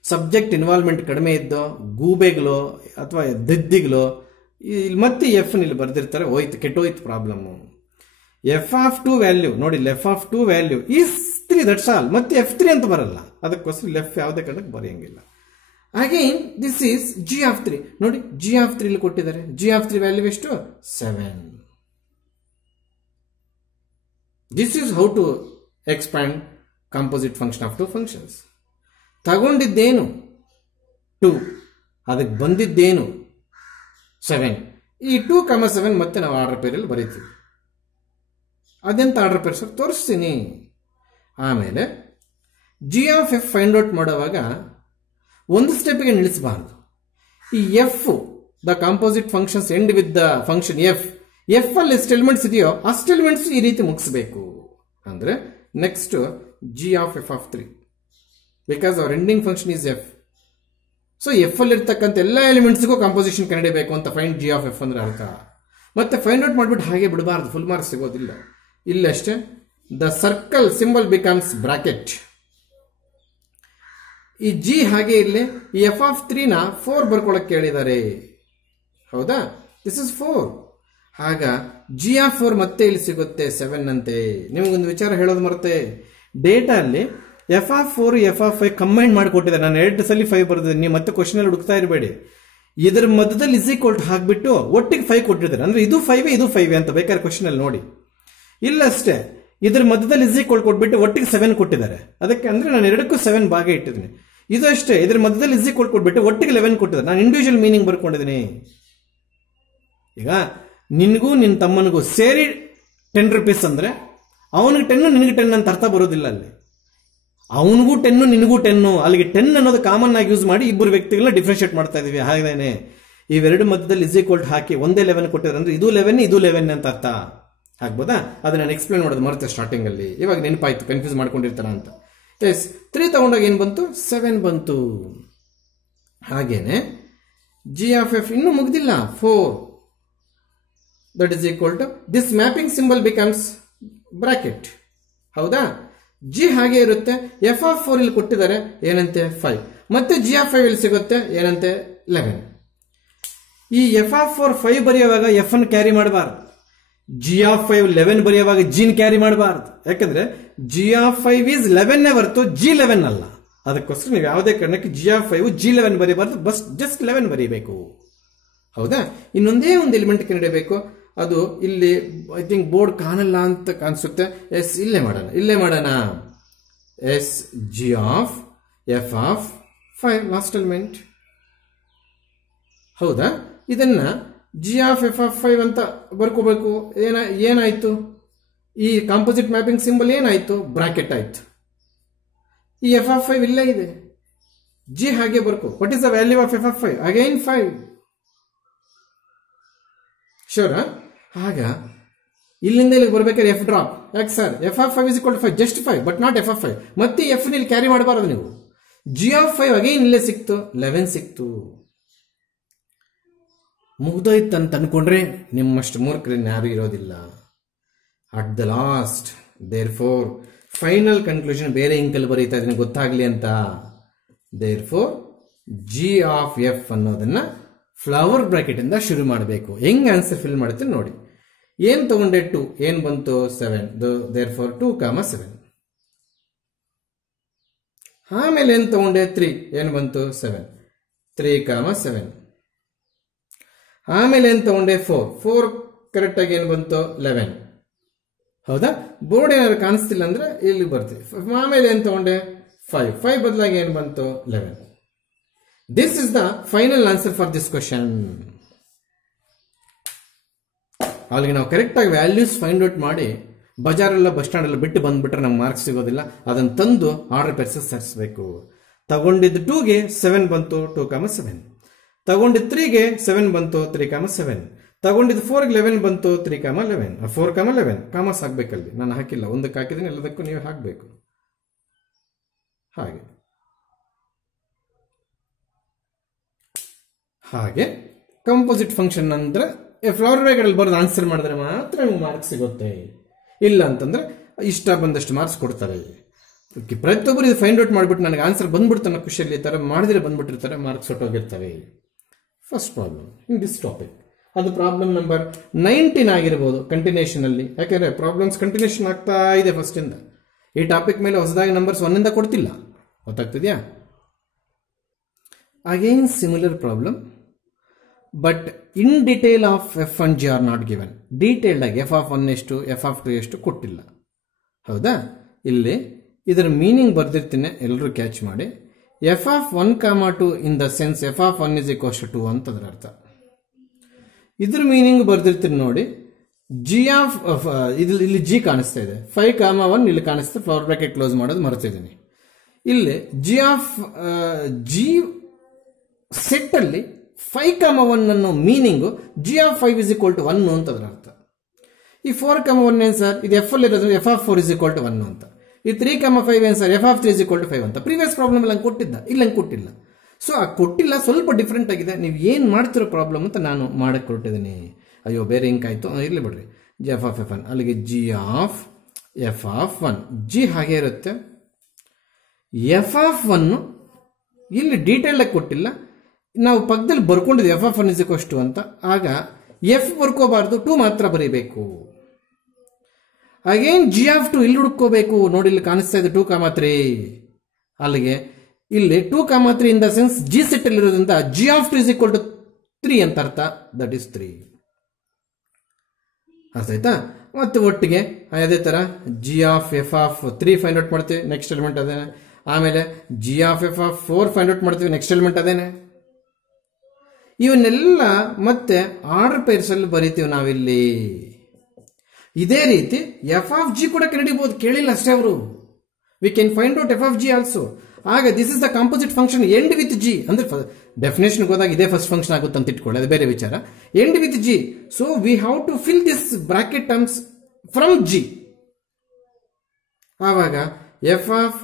ಸಬ್ಜೆಕ್ಟ್ ಇನ್ವಾಲ್ವ್ಮೆಂಟ್ ಕಡಿಮೆ ಇದ್ದೋ, ಗೂಬೆಗಳು ಅಥವಾ ದದ್ದಿಗಳು ಇಲ್ಲಿ ಮತ್ತೆ ಎಫ್ ಇಲ್ಲಿ ಬರ್ದಿರ್ತಾರೆ, ಹೋಯ್ತು, ಕೆಟ್ಟೋಯ್ತು ಪ್ರಾಬ್ಲಮ್ಮು. ಎಫ್ ಆಫ್ 2 ವ್ಯಾಲ್ಯೂ ನೋಡಿ, F of 2 value is 3, that's all. ಮತ್ತೆ F3 ಅಂತ ಬರಲ್ಲ, ಅದಕ್ಕೋಸ್ಕರ ಲೆಫ್ಟ್ ಯಾವುದೇ ಕಾರಣಕ್ಕೆ ಬರೆಯಂಗಿಲ್ಲ. Again this is G of 3 ನೋಡಿ, ಜಿ ಆಫ್ 3 ಇಲ್ಲಿ ಕೊಟ್ಟಿದ್ದಾರೆ. ಜಿ ಆಫ್ 3 ವ್ಯಾಲ್ಯೂ ಎಷ್ಟು? 7. This is how to expand composite function of 2 functions. ತಗೊಂಡಿದ್ದೇನು 2, ಅದಕ್ಕೆ ಬಂದಿದ್ದೇನು 7. ಈ 2, 7 ಮತ್ತೆ ನಾವು ಆರ್ಡರ್ ಪೇರಲ್ಲಿ ಬರೀತೀವಿ. ಅದೆಂತ ಆರ್ಡರ್ ಪೇರ್ ಸರ್? ತೋರಿಸ್ತೀನಿ. ಆಮೇಲೆ G of F find out ಮಾಡುವಾಗ ಒಂದು ಸ್ಟೆಪ್ಗೆ ನಿಲ್ಲಿಸಬಾರ್ದು. ಈ F the composite functions end with the function F ಅಲ್ಲಿ ಎಷ್ಟು ಎಲಿಮೆಂಟ್ಸ್ ಇದೆಯೋ ಅಷ್ಟು ಎಲಿಮೆಂಟ್ಸ್ ಈ ರೀತಿ ಮುಗಿಸ್ಬೇಕು. ಅಂದ್ರೆ next G of F of 3, because our ending function is F. So F ಅಲ್ಲಿ ಇರ್ತಕ್ಕಂಥ ಎಲ್ಲ ಎಲಿಮೆಂಟ್ಸ್ಗೂ ಕಾಂಪೋಸಿಷನ್ ಕಂಡುಹಿಡಿಯಬೇಕು ಅಂತ ಫೈಂಡ್ ಜಿ ಆಫ್ ಎಫ್ ಅಂದ್ರೆ ಅರ್ಥ. ಮತ್ತೆ ಫೈಂಡ್ ಔಟ್ ಮಾಡ್ಬಿಟ್ಟು ಹಾಗೆ ಬಿಡಬಾರ್ದು, ಫುಲ್ ಮಾರ್ಕ್ಸ್ ಸಿಗೋದಿಲ್ಲ. ಇಲ್ಲಷ್ಟೇ the circle symbol becomes bracket. ಈ ಜಿ ಹಾಗೆ ಇಲ್ಲಿ ಈ ಎಫ್ ಆಫ್ 3ನ 4 ಬರ್ಕೊಳಕ್ಕೆ ಹೇಳಿದ್ದಾರೆ. ಹೌದಾ? This is 4. ಆಗ ಜಿ ಆಫ್ 4 ಮತ್ತೆ ಇಲ್ಲಿ ಸಿಗುತ್ತೆ 7 ಅಂತೆ. ನಿಮಗೊಂದು ವಿಚಾರ ಹೇಳೋದು ಮರ್ತೆ, ಡೇಟಾ ಅಲ್ಲಿ F of 4 F of 5 combine ಮಾಡಿಕೊಟ್ಟಿದ್ದಾರೆ. ನಾನು 2 ಸಲ 5 ಬರ್ದಿದ್ದೀನಿ, ನೀವು ಮತ್ತೆ ಕ್ವಶನ್ ಅಲ್ಲಿ ಹುಡುಕ್ತಾ ಇರಬೇಡಿ. ಇದರ ಮಧ್ಯದಲ್ಲಿ ಇಸ್ ಈಕ್ವಲ್ ಟು ಹಾಕ್ಬಿಟ್ಟು ಒಟ್ಟಿಗೆ 5 ಕೊಟ್ಟಿದ್ದಾರೆ. ಅಂದ್ರೆ ಇದು 5 ಇದು 5 ಅಂತ ಬೇಕಾದ್ರೆ ಕ್ವಶನ್ ಅಲ್ಲಿ ನೋಡಿ. ಇಲ್ಲಷ್ಟೇ ಇದ್ರ ಮಧ್ಯದಲ್ಲಿ ಇಸ್ ಈಕ್ವಲ್ ಕೊಟ್ಬಿಟ್ಟು ಒಟ್ಟಿಗೆ 7 ಕೊಟ್ಟಿದ್ದಾರೆ. ಅದಕ್ಕೆ ಅಂದ್ರೆ ನಾನು 2ಕ್ಕೂ 7 ಭಾಗ ಇಟ್ಟಿದ್ದೀನಿ. ಇದು ಅಷ್ಟೇ, ಇದ್ರ ಮಧ್ಯದಲ್ಲಿ ಇಸ್ ಈಕ್ವಲ್ ಕೊಟ್ಬಿಟ್ಟು ಒಟ್ಟಿಗೆ 11 ಕೊಟ್ಟಿದ್ದಾರೆ. ನಾನು ಇಂಡಿವಿಜುವಲ್ ಮೀನಿಂಗ್ ಬರ್ಕೊಂಡಿದ್ದೀನಿ. ಈಗ ನಿನಗೂ ನಿನ್ನ ತಮ್ಮನಿಗೂ ಸೇರಿ 10 ರೂಪೀಸ್ ಅಂದ್ರೆ ಅವನಿಗೆ 10 ನಿನಗೆ 10 ಅಂತ ಅರ್ಥ ಬರೋದಿಲ್ಲ. ಅಲ್ಲಿ ಅವನಿಗೂ 10 ನಿನಗೂ 10, ಅಲ್ಲಿಗೆ 10 ಅನ್ನೋದು ಕಾಮನ್ ಆಗಿ ಯೂಸ್ ಮಾಡಿ ಇಬ್ಬರು ವ್ಯಕ್ತಿಗಳನ್ನ ಡಿಫ್ರೆನ್ಶಿಯೇಟ್ ಮಾಡ್ತಾ ಇದೀವಿ. ಹಾಗೇನೆ ಇವೆರಡು ಮಧ್ಯದಲ್ಲಿ ಇಸ್ ಈಕ್ವಲ್ ಹಾಕಿ ಒಂದೇ 11 ಕೊಟ್ಟಿದ್ದಾರೆ ಅಂದ್ರೆ ಇದು 11 ಇದು 11 ಅಂತ ಅರ್ಥ ಆಗ್ಬೋದಾ? ಅದು ನಾನು ಎಕ್ಸ್ಪ್ಲೇನ್ ಮಾಡೋದು ಮರುತ್ತೆ ಸ್ಟಾರ್ಟಿಂಗ್ ಅಲ್ಲಿ. ಇವಾಗ ನೆನಪಾಯ್ತು, ಕನ್ಫ್ಯೂಸ್ ಮಾಡ್ಕೊಂಡಿರ್ತಾರ ಅಂತ. ಎಸ್ 3 ತಗೊಂಡಾಗ ಏನು ಬಂತು? 7 ಬಂತು. ಹಾಗೇನೆ ಜಿ ಆಫ್ ಎಫ್ ಇನ್ನೂ ಮುಗ್ದಿಲ್ಲ, 4. That is equal to this mapping symbol becomes bracket. ಹೌದಾ? ಜಿ ಹಾಗೆ ಇರುತ್ತೆ. ಎಫ್ ಆಫ್ 4 ಇಲ್ಲಿ ಕೊಟ್ಟಿದ್ದಾರೆ ಏನಂತೆ? 5. ಮತ್ತೆ ಜಿ ಆಫ್ 5 ಇಲ್ಲಿ ಸಿಗುತ್ತೆ ಏನಂತೆ? 11. ಈ ಎಫ್ ಆಫ್ 4 5 ಬರೆಯುವಾಗ ಎಫ್ ಅನ್ನು ಕ್ಯಾರಿ ಮಾಡಬಾರ್ದು. ಜಿ ಆಫ್ 5 11 ಬರೆಯುವಾಗ ಜಿನ್ ಕ್ಯಾರಿ ಮಾಡಬಾರ್ದು. ಯಾಕಂದ್ರೆ ಜಿ ಆಫ್ 5 ಈಸ್ 11 ಹೊರತು ಜಿ 11 ಅಲ್ಲ. ಅದಕ್ಕೋಸ್ಕರ ನೀವು ಯಾವುದೇ ಕಾರಣಕ್ಕೆ ಜಿ ಆಫ್ 5 ಜಿ 11 ಬರೀಬಾರ್ದು, ಬಸ್ ಜಸ್ಟ್ 11 ಬರೀಬೇಕು. ಹೌದಾ? ಇನ್ನೊಂದೇ ಒಂದು ಎಲಿಮೆಂಟ್ ಕಂಡುಹಿಡಿಯಬೇಕು. ಅದು ಇಲ್ಲಿ ಐ ಥಿಂಕ್ ಬೋರ್ಡ್ ಕಾಣಲ್ಲ ಅಂತ ಕಾಣಿಸುತ್ತೆ. ಎಸ್ ಇಲ್ಲೇ ಮಾಡೋಣ. Yes G of F of 5 last element. ಹೌದಾ? ಇದನ್ನ ಜಿ ಆಫ್ ಎಫ್ ಆಫ್ 5 ಅಂತ ಬರ್ಕೋಬೇಕು. ಏನಾಯ್ತು? ಈ ಕಾಂಪೋಸಿಟ್ ಮ್ಯಾಪಿಂಗ್ ಸಿಂಬಲ್ ಏನಾಯ್ತು? ಬ್ರಾಕೆಟ್ ಆಯ್ತು. ಈ ಎಫ್ ಆಫ್ 5 ಇಲ್ಲೇ ಇದೆ, ಜಿ ಹಾಗೆ ಬರ್ಕೋ. What is the value of F of 5? Again 5. Sure? ಆಗ ಇಲ್ಲಿಂದ ಇಲ್ಲಿಗೆ ಬರ್ಬೇಕಾದ್ರೆ ಎಫ್ ಡ್ರಾಪ್. ಯಾಕೆ sir? F of 5 is equal to 5, just 5 but not F of 5. ಮತ್ತೆ ಎಫ್ ಇಲ್ಲಿ ಕ್ಯಾರಿ ಮಾಡಬಾರದು ನೀವು. ಜಿ ಆಫ್ 5 ಅಗೈನ್ ಇಲ್ಲೇ ಸಿಕ್ತು, 11 ಸಿಕ್ತು. ಮುಗ್ದೋಯ್ತು ಅಂತ ಅನ್ಕೊಂಡ್ರೆ ನಿಮ್ಮಷ್ಟು ಮೂರ್ಖರನ್ನ ಯಾರು ಇರೋದಿಲ್ಲ. At the last therefore final conclusion ಬೇರೆ ಇಂಕಲ್ಲಿ ಬರೀತಾ ಇದನ್ನ ಗೊತ್ತಾಗ್ಲಿ ಅಂತ. Therefore g of f ಅನ್ನೋದನ್ನ ಫ್ಲವರ್ ಬ್ರಾಕೆಟ್ ಇಂದ ಶುರು ಮಾಡಬೇಕು. ಹೆಂಗ್ ಆನ್ಸರ್ ಫಿಲ್ ಮಾಡುತ್ತೆ ನೋಡಿ. ಏನ್ ತಗೊಂಡೆ 2, ಏನ್ ಬಂತು 7, ದೇರ್ ಫೋರ್ 2, 7. ಆಮೇಲೆ ಏನ್ ತಗೊಂಡೆ 3, ಏನ್ ಬಂತು 7, 3, 7. ಆಮೇಲೆ ಏನ್ ತಗೊಂಡೆ 4 ಕರೆಕ್ಟ್ ಆಗಿ ಏನ್ ಬಂತು 11. ಹೌದಾ? ಬೋರ್ಡ್ ಏನಾದ್ರು ಕಾಣಿಸ್ತಿಲ್ಲ ಅಂದ್ರೆ ಇಲ್ಲಿ ಬರ್ತೀವಿ. ಆಮೇಲೆ ಏನ್ ತಗೊಂಡೆ 5 ಬದಲಾಗಿ ಏನ್ ಬಂತು 11. This is the final answer for this question. ಅಲ್ಲಿಗೆ ನಾವು ಕರೆಕ್ಟ್ ಆಗಿ ವ್ಯಾಲ್ಯೂಸ್ ಫೈಂಡ್ ಔಟ್ ಮಾಡಿ ಬಜಾರೆಲ್ಲ ಬಸ್ ಸ್ಟ್ಯಾಂಡ್ ಎಲ್ಲ ಬಿಟ್ಟು ಬಂದ್ಬಿಟ್ರೆ ನಮ್ಗೆ ಮಾರ್ಕ್ಸ್ ಸಿಗೋದಿಲ್ಲ. ಅದನ್ನು ತಂದು ಆರ್ಡರ್ ಪೇರ್ಸಸ್ ಸೇರಿಸಬೇಕು. ತಗೊಂಡಿದ್ದು 2ಗೆ 7 ಬಂತು 2, 7. ತಗೊಂಡಿದ್ದು 3ಗೆ 7 ಬಂತು 3, 7. ತಗೊಂಡಿದ್ದು 4ಗೆ 11 ಬಂತು 3, 11. 4, 11 ಕಾಮರ್ಸ್ ಹಾಕ್ಬೇಕಲ್ಲಿ. ನಾನು ಹಾಕಿಲ್ಲ, ಒಂದಕ್ಕೆ ಹಾಕಿದ್ದೀನಿ, ಎಲ್ಲದಕ್ಕೂ ನೀವು ಹಾಕಬೇಕು. ಹಾಗೆ ಕಂಪೋಸಿಟ್ ಫಂಕ್ಷನ್ ಅಂದ್ರೆ ಫ್ಲವರ್ ಬ್ರಾಕೆಟ್ ಬರೋದು ಆನ್ಸರ್ ಮಾಡಿದ್ರೆ ಮಾತ್ರ ನಿಮ್ಗೆ ಮಾರ್ಕ್ಸ್ ಸಿಗುತ್ತೆ. ಇಲ್ಲ ಅಂತಂದ್ರೆ ಇಷ್ಟ ಬಂದಷ್ಟು ಮಾರ್ಕ್ಸ್ ಕೊಡ್ತಾರೆ. ಪ್ರತಿಯೊಬ್ಬರು ಇದು ಫೈಂಡ್ ಔಟ್ ಮಾಡಿಬಿಟ್ಟು ನನಗೆ ಆನ್ಸರ್ ಬಂದ್ಬಿಡ್ತು ಅನ್ನೋ ಖುಷಿಯಲ್ಲಿ ಈ ಥರ ಮಾಡಿದ್ರೆ ಬಂದ್ಬಿಟ್ಟಿರ್ತಾರೆ, ಮಾರ್ಕ್ಸ್ ಹೊಟ್ಟೋಗಿರ್ತವೆ. First problem in this topic. ಅದು ಪ್ರಾಬ್ಲಮ್ ನಂಬರ್ 19 ಆಗಿರ್ಬೋದು ಕಂಟಿನ್ಯೂಷನ್ ಅಲ್ಲಿ. ಯಾಕೆಂದ್ರೆ ಪ್ರಾಬ್ಲಮ್ಸ್ ಕಂಟಿನ್ಯೂಷನ್ ಆಗ್ತಾ ಇದೆ ಫಸ್ಟ್ ಇಂದ. ಈ ಟಾಪಿಕ್ ಮೇಲೆ ಹೊಸದಾಗಿ ನಂಬರ್ಸ್ 1 ಇಂದ ಕೊಡ್ತಿಲ್ಲ. ಗೊತ್ತಾಗ್ತಿದ್ಯಾ? Again similar problem, but in detail of F and G are not given. Detailed ಆಗಿ ಎಫ್ ಆಫ್ 1 ಎಷ್ಟು ಎಫ್ ಆಫ್ 2 ಎಷ್ಟು ಕೊಟ್ಟಿಲ್ಲ. ಹೌದಾ? ಇಲ್ಲಿ ಇದರ ಮೀನಿಂಗ್ ಬರ್ದಿರ್ತೀನಿ, ಎಲ್ಲರೂ ಕ್ಯಾಚ್ ಮಾಡಿ. F of 1, 2 in the sense F of 1 = 2 ಅಂತದ್ರ ಅರ್ಥ. ಇದ್ರ ಮೀನಿಂಗ್ ಬರ್ದಿರ್ತೀನಿ ನೋಡಿ. ಜಿ ಆಫ್ ಇಲ್ಲಿ ಜಿ ಕಾಣಿಸ್ತಾ ಇದೆ, 5, 1 ಇಲ್ಲಿ ಕಾಣಿಸ್ತಾ, ಫ್ಲವರ್ ಬ್ರಾಕೆಟ್ ಕ್ಲೋಸ್ ಮಾಡೋದು ಮರ್ತಿದ್ದೀನಿ. ಇಲ್ಲಿ ಜಿ ಆಫ್ ಜಿ ಸೆಟ್ ಅಲ್ಲಿ 5, 1 ಅನ್ನೋ ಮೀನಿಂಗು ಜಿ ಆಫ್ 5 = 1 ಅಂತದ್ರ ಅರ್ಥ. ಈ 4, 1 ಏನ್ ಸರ್? ಇದು ಎಫ್ ಅಲ್ಲಿ ಇರೋದು ಎಫ್ ಆಫ್ 4 = 1 ಅಂತ. ಈ 3, 5 ಏನ್ ಸರ್? ಎಫ್ ಆಫ್ 3 = 5 ಅಂತ. ಪ್ರೀವಿಯಸ್ ಪ್ರಾಬ್ಲಮ್ ಅಲ್ಲಿ ಹಂಗೆ ಕೊಟ್ಟಿದ್ದ, ಇಲ್ಲಿ ಹಂಗೆ ಕೊಟ್ಟಿಲ್ಲ. ಸೊ ಆ ಕೊಟ್ಟಿಲ್ಲ, ಸ್ವಲ್ಪ ಡಿಫ್ರೆಂಟ್ ಆಗಿದೆ. ನೀವು ಏನು ಮಾಡ್ತಿರೋ ಪ್ರಾಬ್ಲಮ್ ಅಂತ ನಾನು ಮಾಡಕ್ಕೆ ಕೊಟ್ಟಿದ್ದೀನಿ. ಅಯ್ಯೋ ಬೇರೆ ಹಿಂಗಾಯ್ತು, ಇರಲಿ ಬಿಡ್ರಿ. ಜಿ ಎಫ್ ಆಫ್ ಎಫ್ 1 ಅಲ್ಲಿಗೆ g of F of 1 G ಹಾಗೆ ಇರುತ್ತೆ. ಎಫ್ ಆಫ್ 1 ಇಲ್ಲಿ ಡೀಟೇಲ್ ಆಗಿ ಕೊಟ್ಟಿಲ್ಲ, ನಾವು ಪಕ್ಕದಲ್ಲಿ ಬರ್ಕೊಂಡಿದ್ವಿ ಎಫ್ ಆಫ್ 1 = 2 ಅಂತ. ಆಗ ಎಫ್ ಬರ್ಕೋಬಾರ್ದು, 2 ಮಾತ್ರ ಬರೀಬೇಕು. ಅಗೇನ್ ಜಿ ಆಫ್ 2 ಇಲ್ಲಿ ಹುಡ್ಕೋಬೇಕು. ನೋಡಿ ಇಲ್ಲಿ ಕಾಣಿಸ್ತಾ ಇದೆ 2, 3. ಅಲ್ಲಿಗೆ ಇಲ್ಲಿ 2, 3 ಇನ್ ದ ಸೆನ್ಸ್ ಜಿ ಸೆಟ್ ಅಲ್ಲಿ ಇರೋದ್ರಿಂದ ಜಿ ಆಫ್ 2 = 3 ಅಂತ ಅರ್ಥ. That is 3. ಅರ್ಥ ಆಯ್ತಾ? ಮತ್ತೆ ಒಟ್ಟಿಗೆ ಅದೇ ತರ G of F of 3 find out ಮಾಡ್ತೀವಿ, ನೆಕ್ಸ್ಟ್ ಎಲಿಮೆಂಟ್ ಅದೇನೆ. ಆಮೇಲೆ G of F of 4 find out ಮಾಡ್ತೀವಿ, ನೆಕ್ಸ್ಟ್ ಎಲಿಮೆಂಟ್ ಅದೇನೆ. ಇವನ್ನೆಲ್ಲ ಮತ್ತೆ ಆರ್ಡರ್ ಪೇರ್ಸ್ ಅಲ್ಲಿ ಬರೀತೀವಿ ನಾವಿಲ್ಲಿ. ಇದೇ ರೀತಿ ಎಫ್ ಆಫ್ ಜಿ ಕೂಡ ಕಂಡುಹಿಡಿಯಬಹುದು, ಕೇಳಿಲ್ಲ ಅಷ್ಟೇ ಅವರು. We can find out f of g also. ಆಗ this is the composite function and with g. ಅಂದ್ರೆ ಡೆಫಿನೇಷನ್ ಹೋದಾಗ ಇದೇ ಫಸ್ಟ್ ಫಂಕ್ಷನ್ ಆಗುತ್ತೆ ಅಂತ ಇಟ್ಕೊಳ್ಳಿ, ಅದು ಬೇರೆ ವಿಚಾರ. End with g. So we have to fill this bracket terms from g. ಆವಾಗ ಎಫ್ ಆಫ್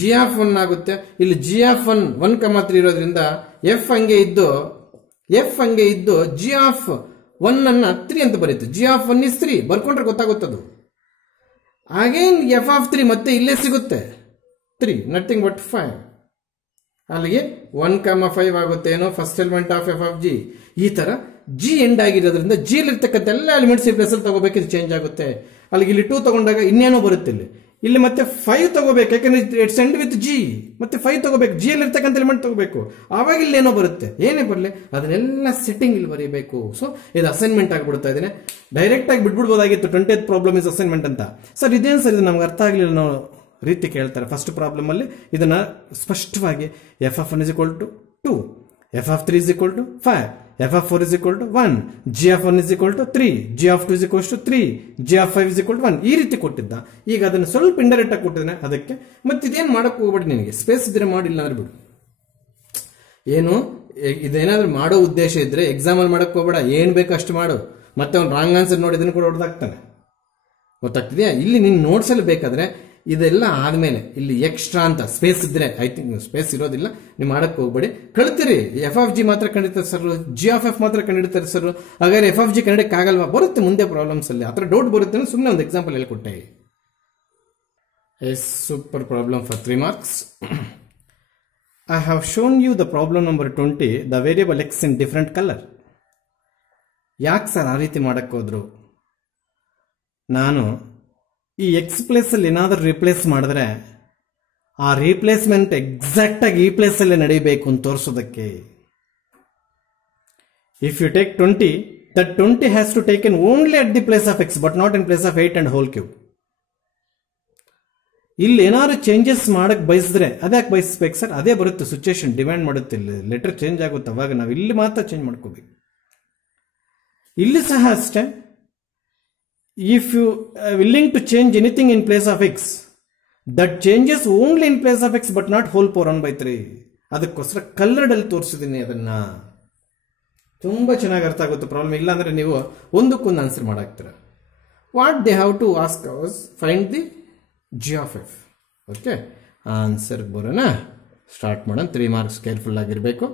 ಜಿ ಆಫ್ 1 ಆಗುತ್ತೆ. ಇಲ್ಲಿ ಜಿ ಆಫ್ 1, 3 ಇರೋದ್ರಿಂದ ಎಫ್ ಹಂಗೆ ಇದ್ದು ಜಿ ಆಫ್ 1 ಅನ್ನ 3 ಅಂತ ಬರೀತು. ಜಿ ಆಫ್ 1 is 3 ಬರ್ಕೊಂಡ್ರೆ ಗೊತ್ತಾಗುತ್ತದು. ಅಗೇನ್ ಎಫ್ ಆಫ್ 3 ಮತ್ತೆ ಇಲ್ಲೇ ಸಿಗುತ್ತೆ 3, ನಥಿಂಗ್ ಬಟ್ 5. ಅಲ್ಲಿಗೆ 1, 5 ಆಗುತ್ತೆ ಏನೋ first element of F of G. ಈ ತರ ಜಿ ಎಂಡ್ ಆಗಿರೋದ್ರಿಂದ ಜಿ ಇರ್ತಕ್ಕಂಥ ಎಲ್ಲ ಎಲಿಮೆಂಟ್ಸ್ ಈ ಪ್ಲೇಸ್ ಅಲ್ಲಿ ತಗೋಬೇಕು, ಇದು ಚೇಂಜ್ ಆಗುತ್ತೆ. ಅಲ್ಲಿಗೆ ಇಲ್ಲಿ 2 ತಗೊಂಡಾಗ ಇನ್ನೇನೋ ಬರುತ್ತೆ. ಇಲ್ಲಿ ಮತ್ತೆ 5 ತಗೋಬೇಕು, ಯಾಕಂದ್ರೆ ಇಟ್ಸ್ ಎಂಡ್ ವಿತ್ ಜಿ. ಮತ್ತೆ 5 ತಗೋಬೇಕು, ಜಿ ಅಲ್ಲಿ ಇರ್ತಕ್ಕಂಥ ಎಲಿಮೆಂಟ್ ತಗೋಬೇಕು. ಆವಾಗ ಇಲ್ಲಿ ಏನೋ ಬರುತ್ತೆ, ಏನೇ ಬರಲಿ ಅದನ್ನೆಲ್ಲ ಸೆಟ್ಟಿಂಗ್ ಇಲ್ಲಿ ಬರೀಬೇಕು. ಸೊ ಇದು ಅಸೈನ್ಮೆಂಟ್ ಆಗ್ಬಿಡ್ತಾ ಇದ್ದೇನೆ. ಡೈರೆಕ್ಟ್ ಆಗಿ ಬಿಟ್ಬಿಡ್ಬೋದಾಗಿತ್ತು 20th ಪ್ರಾಬ್ಲಮ್ ಇಸ್ ಅಸೈನ್ಮೆಂಟ್ ಅಂತ. ಸರ್ ಇದೇನು ಸರ್, ಇದು ನಮ್ಗೆ ಅರ್ಥ ಆಗಲಿಲ್ಲ ನಾವು ರೀತಿ ಕೇಳ್ತಾರೆ. ಫಸ್ಟ್ ಪ್ರಾಬ್ಲಮ್ ಅಲ್ಲಿ ಇದನ್ನ ಸ್ಪಷ್ಟವಾಗಿ F of 1 = 2, F of 3 = 5, F of 4 = 1, G of 1 = 3, G of 2 = 3, G of 5 = 1 ಈ ರೀತಿ ಕೊಟ್ಟಿದ್ದ. ಈಗ ಅದನ್ನು ಸ್ವಲ್ಪ ಇಂಡೈರೆಕ್ಟ್ ಆಗಿ ಕೊಟ್ಟಿದ್ದಾನೆ. ಅದಕ್ಕೆ ಮತ್ತೆ ಇದೇನು ಮಾಡಕ್ ಹೋಗ್ಬೇಡಿ, ನಿನಗೆ ಸ್ಪೇಸ್ ಇದ್ರೆ ಮಾಡಿಲ್ಲ ಅಂದ್ರೆ ಬಿಡು. ಏನು ಇದೇನಾದ್ರೂ ಮಾಡೋ ಉದ್ದೇಶ ಇದ್ರೆ ಎಕ್ಸಾಮ್ ಅಲ್ಲಿ ಮಾಡಕ್ ಹೋಗ್ಬೇಡ, ಏನ್ ಬೇಕು ಅಷ್ಟು ಮಾಡು. ಮತ್ತೆ ಅವ್ನು ರಾಂಗ್ ಆನ್ಸರ್ ನೋಡಿ ಇದನ್ನು ಕೂಡ ಹೊಡೆದಾಗ್ತಾನೆ. ಗೊತ್ತಾಗ್ತಿದ್ಯಾ? ಇಲ್ಲಿ ನಿನ್ ನೋಟ್ಸ್ ಅಲ್ಲಿ ಬೇಕಾದ್ರೆ ಇದೆಲ್ಲ ಆದ್ಮೇಲೆ ಇಲ್ಲಿ ಎಕ್ಸ್ಟ್ರಾ ಅಂತ ಸ್ಪೇಸ್ ಇದ್ರೆ, ಐ ಥಿಂಕ್ ಸ್ಪೇಸ್ ಇರೋದಿಲ್ಲ, ನೀವು ಮಾಡಕ್ ಹೋಗ್ಬೇಡಿ. ಕಳ್ತೀರಿ. ಎಫ್ ಆಫ್ ಜಿ ಮಾತ್ರ ಕಂಡಿಡ್ತಾರೆ ಸರ್, ಜಿ ಆಫ್ ಎಫ್ ಮಾತ್ರ ಕಂಡಿಡ್ತಾರೆ ಸರ್, ಹಾಗಾದ್ರೆ ಎಫ್ ಆಫ್ ಜಿ ಕಂಡಿಡಕ್ ಆಗಲ್ವಾ? ಬರುತ್ತೆ ಮುಂದೆ ಪ್ರಾಬ್ಲಮ್ಸ್ ಅಲ್ಲಿ. ಆ ಥರ ಡೌಟ್ ಬರುತ್ತೆ, ಸುಮ್ಮನೆ ಒಂದು example ಹೇಳ್ಕೊಟ್ಟೆ. A super problem for 3 marks. I have shown you the problem number 20, the variable x in different color. ಯಾಕೆ ಸರ್ ಆ ರೀತಿ ಮಾಡಕ್ಕೆ ಹೋದ್ರು? ನಾನು ಈ ಎಕ್ಸ್ ಪ್ಲೇಸಲ್ಲಿ ಏನಾದರೂ ರಿಪ್ಲೇಸ್ ಮಾಡಿದ್ರೆ ಆ ರೀಪ್ಲೇಸ್ಮೆಂಟ್ ಎಕ್ಸಾಕ್ಟಾಗಿ ಈ ಪ್ಲೇಸಲ್ಲೇ ನಡೀಬೇಕು ಅಂತ ತೋರಿಸೋದಕ್ಕೆ. If you take 20, that 20 has to taken only at the place of x but not in place of 8 and whole cube. ಇಲ್ಲಿ ಏನಾದ್ರು ಚೇಂಜಸ್ ಮಾಡಕ್ಕೆ ಬಯಸಿದ್ರೆ ಅದ್ಯಾಕೆ ಬಯಸ್ಬೇಕು ಸರ್? ಅದೇ ಬರುತ್ತೆ, ಸಿಚುಯೇಷನ್ ಡಿಮ್ಯಾಂಡ್ ಮಾಡುತ್ತೆ, ಲೆಟರ್ ಚೇಂಜ್ ಆಗುತ್ತೆ, ಅವಾಗ ನಾವು ಇಲ್ಲಿ ಮಾತ್ರ ಚೇಂಜ್ ಮಾಡ್ಕೋಬೇಕು. ಇಲ್ಲಿ ಸಹ ಅಷ್ಟೇ, if you willing to change anything in place of x, that changes only in place of x but not whole power 1/3. ಅದಕ್ಕೋಸ್ಕರ ಕಲ್ಲರ್ಡಲ್ಲಿ ತೋರಿಸಿದ್ದೀನಿ. ಅದನ್ನ ತುಂಬಾ ಚೆನ್ನಾಗಿ ಅರ್ಥ ಆಗುತ್ತೆ ಪ್ರಾಬ್ಲಮ್. ಇಲ್ಲ ಅಂದ್ರೆ ನೀವು ಒಂದಕ್ಕೊಂದು ಆನ್ಸರ್ ಮಾಡಾಕ್ತೀರ. What they have to ask us, find the g of f. Okay, answer ಬರೋಣ, ಸ್ಟಾರ್ಟ್ ಮಾಡೋಣ. 3 marks ಕೇರ್ಫುಲ್ ಆಗಿರಬೇಕು.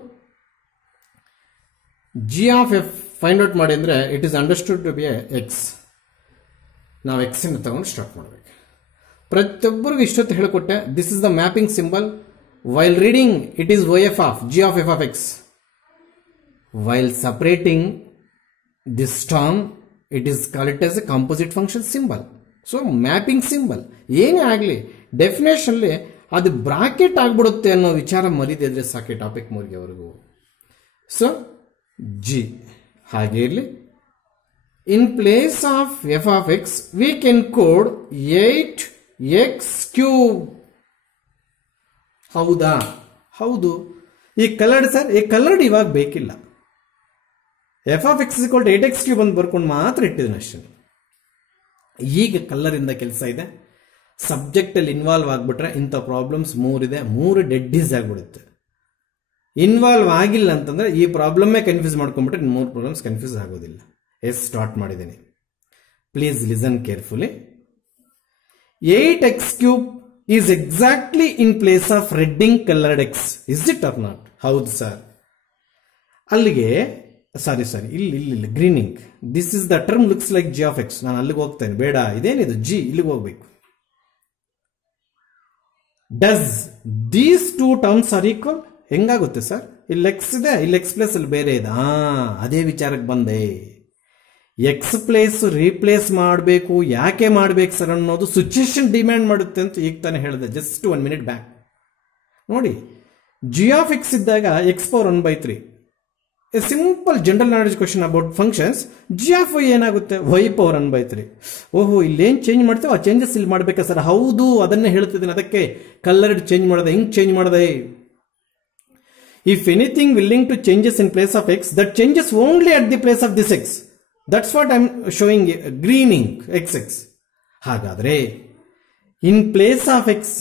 G of F find out ಮಾಡಿ ಅಂದರೆ it is understood to be x. ನಾವು ಎಕ್ಸಿನ ತಗೊಂಡು ಸ್ಟಾರ್ಟ್ ಮಾಡಬೇಕು. ಪ್ರತಿಯೊಬ್ಬರಿಗೂ ಇಷ್ಟೊತ್ತು ಹೇಳಿಕೊಟ್ಟೆ, this is the mapping symbol. While reading it is o f of G of F of x. While separating this term it is called it as A composite function symbol. So mapping symbol ಏನೇ ಆಗಲಿ ಡೆಫಿನೇಷನ್ಲಿ ಅದು ಬ್ರಾಕೆಟ್ ಆಗ್ಬಿಡುತ್ತೆ ಅನ್ನೋ ವಿಚಾರ ಮರಿದಿದ್ರೆ ಸಾಕೆ ಟಾಪಿಕ್ ಮುಗಿಯವರೆಗೂ. ಸೊ ಜಿ ಹಾಗೆ ಇರಲಿ. ಇನ್ place of F of x we can code 8x³. ಹೌದಾ? ಹೌದು. ಈ ಕಲರ್ಡ್ ಸರ್, ಈ ಕಲರ್ಡ್ ಇವಾಗ ಬೇಕಿಲ್ಲ. ಎಫ್ ಆಫ್ ಎಕ್ಸ್ = 8x³ ಅಂತ ಬರ್ಕೊಂಡು ಮಾತ್ರ ಇಟ್ಟಿದ್ದೀನಿ ಅಷ್ಟೇ. ಈಗ ಕಲ್ಲರಿಂದ ಕೆಲಸ ಇದೆ. ಸಬ್ಜೆಕ್ಟಲ್ಲಿ ಇನ್ವಾಲ್ವ್ ಆಗಿಬಿಟ್ರೆ ಇಂಥ ಪ್ರಾಬ್ಲಮ್ಸ್ 3 ಇದೆ, 3 ಡೆಡ್ ಈಸ್ ಆಗಿಬಿಡುತ್ತೆ. ಇನ್ವಾಲ್ವ್ ಆಗಿಲ್ಲ ಅಂತಂದ್ರೆ ಈ ಪ್ರಾಬ್ಲಮ್ಮೇ ಕನ್ಫ್ಯೂಸ್ ಮಾಡ್ಕೊಂಡ್ಬಿಟ್ರೆ 3 ಪ್ರಾಬ್ಲಮ್ಸ್ ಕನ್ಫ್ಯೂಸ್ ಆಗೋದಿಲ್ಲ. ಸ್ಟಾರ್ಟ್ ಮಾಡಿದ್ದೀನಿ, please listen carefully. 8x³ is exactly in place of red ink coloured x. Is it or not? ಹೌದು ಸರ್. ಅಲ್ಲಿಗೆ ಸಾರಿ ಇಲ್ಲಿ green ink, this is the term looks like g of x. ನಾನು ಅಲ್ಲಿಗೆ ಹೋಗ್ತೇನೆ, ಬೇಡ, ಇದೇನಿದು ಜಿ, ಇಲ್ಲಿಗೆ ಹೋಗ್ಬೇಕು. Does these 2 terms are equal? ಹೆಂಗಾಗುತ್ತೆ ಸರ್? ಇಲ್ಲಿ ಎಕ್ಸ್ ಇದೆ, ಇಲ್ಲಿ ಎಕ್ಸ್ ಪ್ಲೇಸ್ ಅಲ್ಲಿ ಬೇರೆ ಇದೆ. ಅದೇ ವಿಚಾರಕ್ಕೆ ಬಂದೆ. ಎಕ್ಸ್ ಪ್ಲೇಸ್ ರೀಪ್ಲೇಸ್ ಮಾಡಬೇಕು. ಯಾಕೆ ಮಾಡ್ಬೇಕು ಸರ್ ಅನ್ನೋದು ಸಿಚುಯೇಷನ್ ಡಿಮ್ಯಾಂಡ್ ಮಾಡುತ್ತೆ ಅಂತ ಈಗ ತಾನೇ ಹೇಳಿದೆ, ಜಸ್ಟ್ 1 minute ಬ್ಯಾಕ್. ನೋಡಿ, ಜಿ ಆಫ್ ಎಕ್ಸ್ ಇದ್ದಾಗ x⁴ 1/3. A simple general knowledge question about functions. G of y ಏನಾಗುತ್ತೆ? y⁴ 1/3. ಓಹೋ, ಇಲ್ಲೇನು ಚೇಂಜ್ ಮಾಡ್ತೇವೆ ಆ ಚೇಂಜಸ್ ಇಲ್ಲಿ ಮಾಡ್ಬೇಕಾ ಸರ್? ಹೌದು, ಅದನ್ನೇ ಹೇಳ್ತಿದ್ದೀನಿ. ಅದಕ್ಕೆ ಕಲರ್ಡ್ ಚೇಂಜ್ ಮಾಡಿದೆ. ಹಿಂಗೆ ಚೇಂಜ್ ಮಾಡಿದೆ. If anything willing to changes in place of x, that changes only at the place of this x. That's what I am showing greening XX. ಹಾಗಾದ್ರೆ in place of x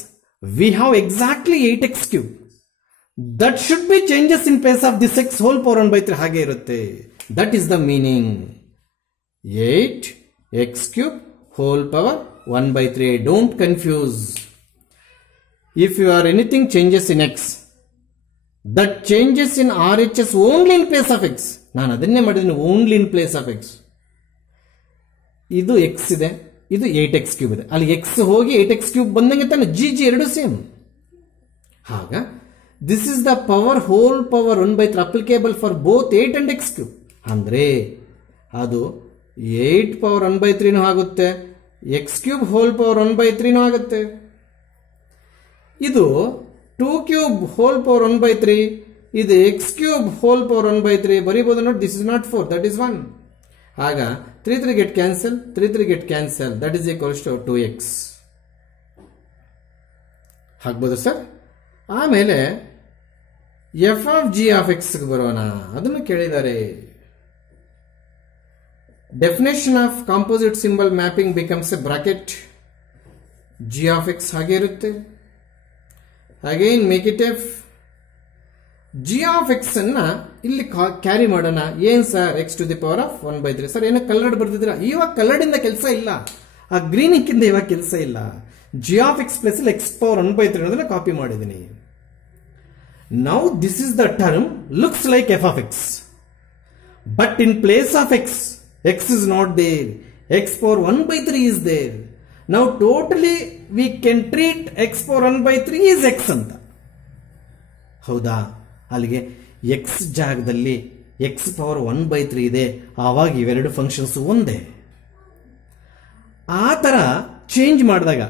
we have exactly 8x³. That should be changes in place of this x whole power 1/3. ಹಾಗೆ ಇರುತ್ತೆ. That is the meaning. 8x³ whole power 1/3. Don't confuse. If you are anything changes in x, that changes in RHS only in place of x. ನಾನು ಅದನ್ನೇ ಮಾಡಿದ್ದೀನಿ, only in place of X. ಇದು ಎಕ್ಸ್ ಇದೆ, ಇದು 8x³ ಇದೆ. ಅಲ್ಲಿ ಎಕ್ಸ್ ಹೋಗಿ 8x³ ಬಂದಂಗೆ ತಾನೆ ಜಿ ಎರಡು ಸೇಮ್. ಆಗ this is the power hole power 1/3 applicable for both 8 and x³. ಅಂದ್ರೆ ಅದು 8 ಪವರ್ 1/3 ಆಗುತ್ತೆ, x³ ಹೋಲ್ ಪವರ್ 1/3 ಆಗುತ್ತೆ. ಇದು 2³ ಹೋಲ್ ಪವರ್ 1/3, ಇದು x³ ಹೋಲ್ ಪವರ್ 1/3 ಬರೀಬಹುದು ನೋಡಿ. This is not 4, that is 1. ಆಗ 3 get cancel, 3 get cancel, that is equals to 2x. ಆಗ್ಬೋದು ಸರ್. ಆಮೇಲೆ f of G of x ಬರೋಣ. ಅದನ್ನು ಕೇಳಿದ್ದಾರೆ. Definition of composite symbol mapping becomes a bracket. G of x ಹಾಗೆ ಇರುತ್ತೆ. Again make it f. G of x ಅನ್ನ ಇಲ್ಲಿ ಕ್ಯಾರಿ ಮಾಡೋಣ. ಏನ್ ಸರ್? x⁴ 1/3. ಸರ್ ಏನೋ ಕಲರ್ಡ್ ಬರ್ತಿದ್ರ? ಇವಾಗ ಕಲರ್ಡ್ ಇಂದ ಕೆಲಸ ಇಲ್ಲ, ಆ ಗ್ರೀನಿಂಗ್ ಇಂದ ಇವಾಗ ಕೆಲಸ ಇಲ್ಲ. G of X plus x⁴ 1/3 ಅನ್ನೋದನ್ನ ಕಾಪಿ ಮಾಡಿದ್ದೀನಿ. Now this is the term looks like f of x, but in place of x, x is not there, x⁴ 1/3 is there. ನಾವು totally we can treat x power 1/3 is x ಅಂತ. ಹೌದಾ? ಅಲ್ಲಿಗೆ ಎಕ್ಸ್ ಜಾಗದಲ್ಲಿ ಎಕ್ಸ್ ಪವರ್ 1/3 ಇದೆ, ಆವಾಗ ಇವೆರಡು ಫಂಕ್ಷನ್ಸ್ ಒಂದೇ. ಆ ಥರ ಚೇಂಜ್ ಮಾಡಿದಾಗ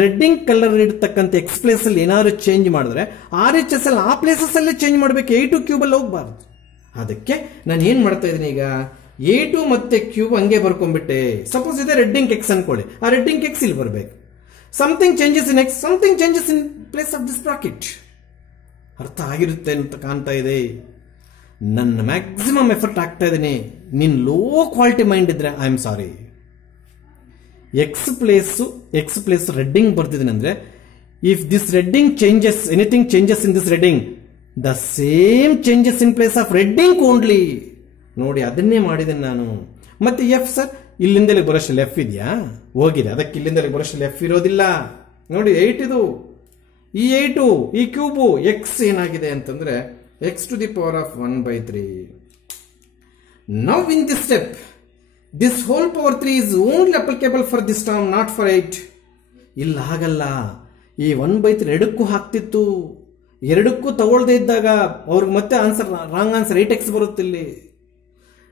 ರೆಡ್ಡಿಂಗ್ ಕಲರ್ ಇರ್ತಕ್ಕಂಥ ಎಕ್ಸ್ ಪ್ಲೇಸ್ ಅಲ್ಲಿ ಏನಾದ್ರು ಚೇಂಜ್ ಮಾಡಿದ್ರೆ RHS ಅಲ್ಲಿ ಆ ಪ್ಲೇಸಸ್ ಅಲ್ಲೇ ಚೇಂಜ್ ಮಾಡಬೇಕು, A2 ಕ್ಯೂಬಲ್ಲಿ ಹೋಗ್ಬಾರ್ದು. ಅದಕ್ಕೆ ನಾನು ಏನ್ ಮಾಡ್ತಾ ಇದ್ದೀನಿ ಈಗ, A2 ಮತ್ತೆ ಕ್ಯೂಬ್ ಹಂಗೆ ಬರ್ಕೊಂಡ್ಬಿಟ್ಟೆ. ಸಪೋಸ್ ಇದೆ ರೆಡ್ಡಿಂಗ್ ಎಕ್ಸ್ ಅನ್ಕೊಳ್ಳಿ, ಆ ರೆಡ್ಡಿಂಗ್ ಎಕ್ಸ್ ಇಲ್ಲಿ ಬರಬೇಕು. Something changes in X, something changes in place of this bracket. ಅರ್ಥ ಆಗಿರುತ್ತೆ ಅಂತ ಕಾಣ್ತಾ ಇದೆ. ನನ್ನ ಮ್ಯಾಕ್ಸಿಮಮ್ ಎಫರ್ಟ್ ಆಗ್ತಾ ಇದ್ದೀನಿ. ನೀನ್ ಲೋ ಕ್ವಾಲಿಟಿ ಮೈಂಡ್ ಇದ್ರೆ I am sorry. X place red ink ಬರ್ತಿದ್ದೀನಿ ಅಂದ್ರೆ, if this red ink changes, anything changes in this red ink, the same changes in place of red ink only. ನೋಡಿ, ಅದನ್ನೇ ಮಾಡಿದ್ದೇನೆ ನಾನು. ಮತ್ತೆ ಎಫ್ ಸರ್, ಇಲ್ಲಿಂದಲೇ ಬರೋಷ್ಟಲ್ಲಿ ಎಫ್ ಇದೆಯಾ? ಹೋಗಿದೆ. ಅದಕ್ಕೆ ಇಲ್ಲಿಂದಲೇ ಬರೋಷ್ಟಲ್ಲಿ ಎಫ್ ಇರೋದಿಲ್ಲ. ನೋಡಿ 8 ಇದು, ಈ 8 ಈ ಕ್ಯೂಬು, ಎಕ್ಸ್ ಏನಾಗಿದೆ ಅಂತಂದ್ರೆ x to the power of 1/3. Now in this step this whole power 3 is only applicable for this term, not for 8. ಇಲ್ಲ, ಹಾಗಲ್ಲ. ಈ 1/3 ಎರಡಕ್ಕೂ ಹಾಕ್ತಿತ್ತು. ಎರಡಕ್ಕೂ ತಗೊಳ್ದೇ ಇದ್ದಾಗ ಅವ್ರಿಗೆ ಮತ್ತೆ ಆನ್ಸರ್ ರಾಂಗ್ ಆನ್ಸರ್ 8x ಬರುತ್ತೆ ಇಲ್ಲಿ.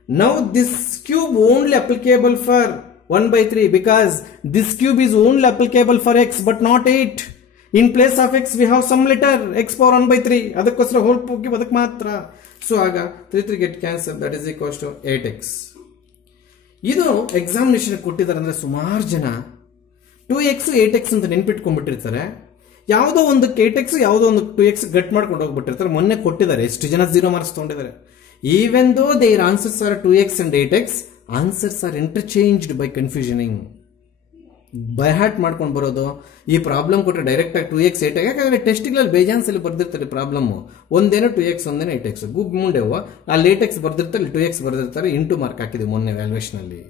Now this cube only applicable for 1/3 because this cube is only applicable for x but not 8. In place of x we have some letter x power 1/3. ಅದಕ್ಕೋಸ್ಕರ ಹೋಲ್ ಕ್ಯೂಬ್ ಅದಕ್ಕೆ ಮಾತ್ರ. ಸೊ ಆಗ 3 get cancel, that is equals to 8x. ಇದು ಎಕ್ಸಾಮಿನೇಷನ್ ಕೊಟ್ಟಿದ್ದಾರೆ ಅಂದ್ರೆ ಸುಮಾರು ಜನ 2x 8x ಅಂತ ನೆನ್ಪಿಟ್ಕೊಂಡ್ಬಿಟ್ಟಿರ್ತಾರೆ. ಯಾವುದೋ ಒಂದು 8x ಯಾವುದೋ ಒಂದು 2x ಗಟ್ ಮಾಡ್ಕೊಂಡು ಹೋಗ್ಬಿಟ್ಟಿರ್ತಾರೆ. ಮೊನ್ನೆ ಕೊಟ್ಟಿದ್ದಾರೆ, ಎಷ್ಟು ಜನ 0 ಮಾರ್ಕ್ಸ್ ತಗೊಂಡಿದ್ದಾರೆ. Even though their answers are 2x and 8x, answers are interchanged by ಕನ್ಫ್ಯೂಷನಿಂಗ್. ಬೈ ಹಾರ್ಟ್ ಮಾಡ್ಕೊಂಡು ಬರೋದು. ಈ ಪ್ರಾಬ್ಲಮ್ ಕೊಟ್ಟರೆ ಡೈರೆಕ್ಟ್ ಆಗಿ 2x 8x, ಯಾಕಂದ್ರೆ ಟೆಸ್ಟ್ಗಳಲ್ಲಿ ಬೇಜಾನ್ಸಲ್ಲಿ ಬರ್ದಿರ್ತಾರೆ ಪ್ರಾಬ್ಲಮ್. ಒಂದೇನೋ 2x ಒಂದೇನೋ 8x. ಗುಗ್ ಮುಂಡೆವು ಅಲ್ಲಿ 8x ಬರ್ದಿರ್ತಾರೆ, 2x ಬರ್ದಿರ್ತಾರೆ. ಇಂಟು ಮಾರ್ಕ್ ಹಾಕಿದೆ ಮೊನ್ನೆ ವ್ಯಾಲ್ಯೂಯೇಷನ್ ಅಲ್ಲಿ.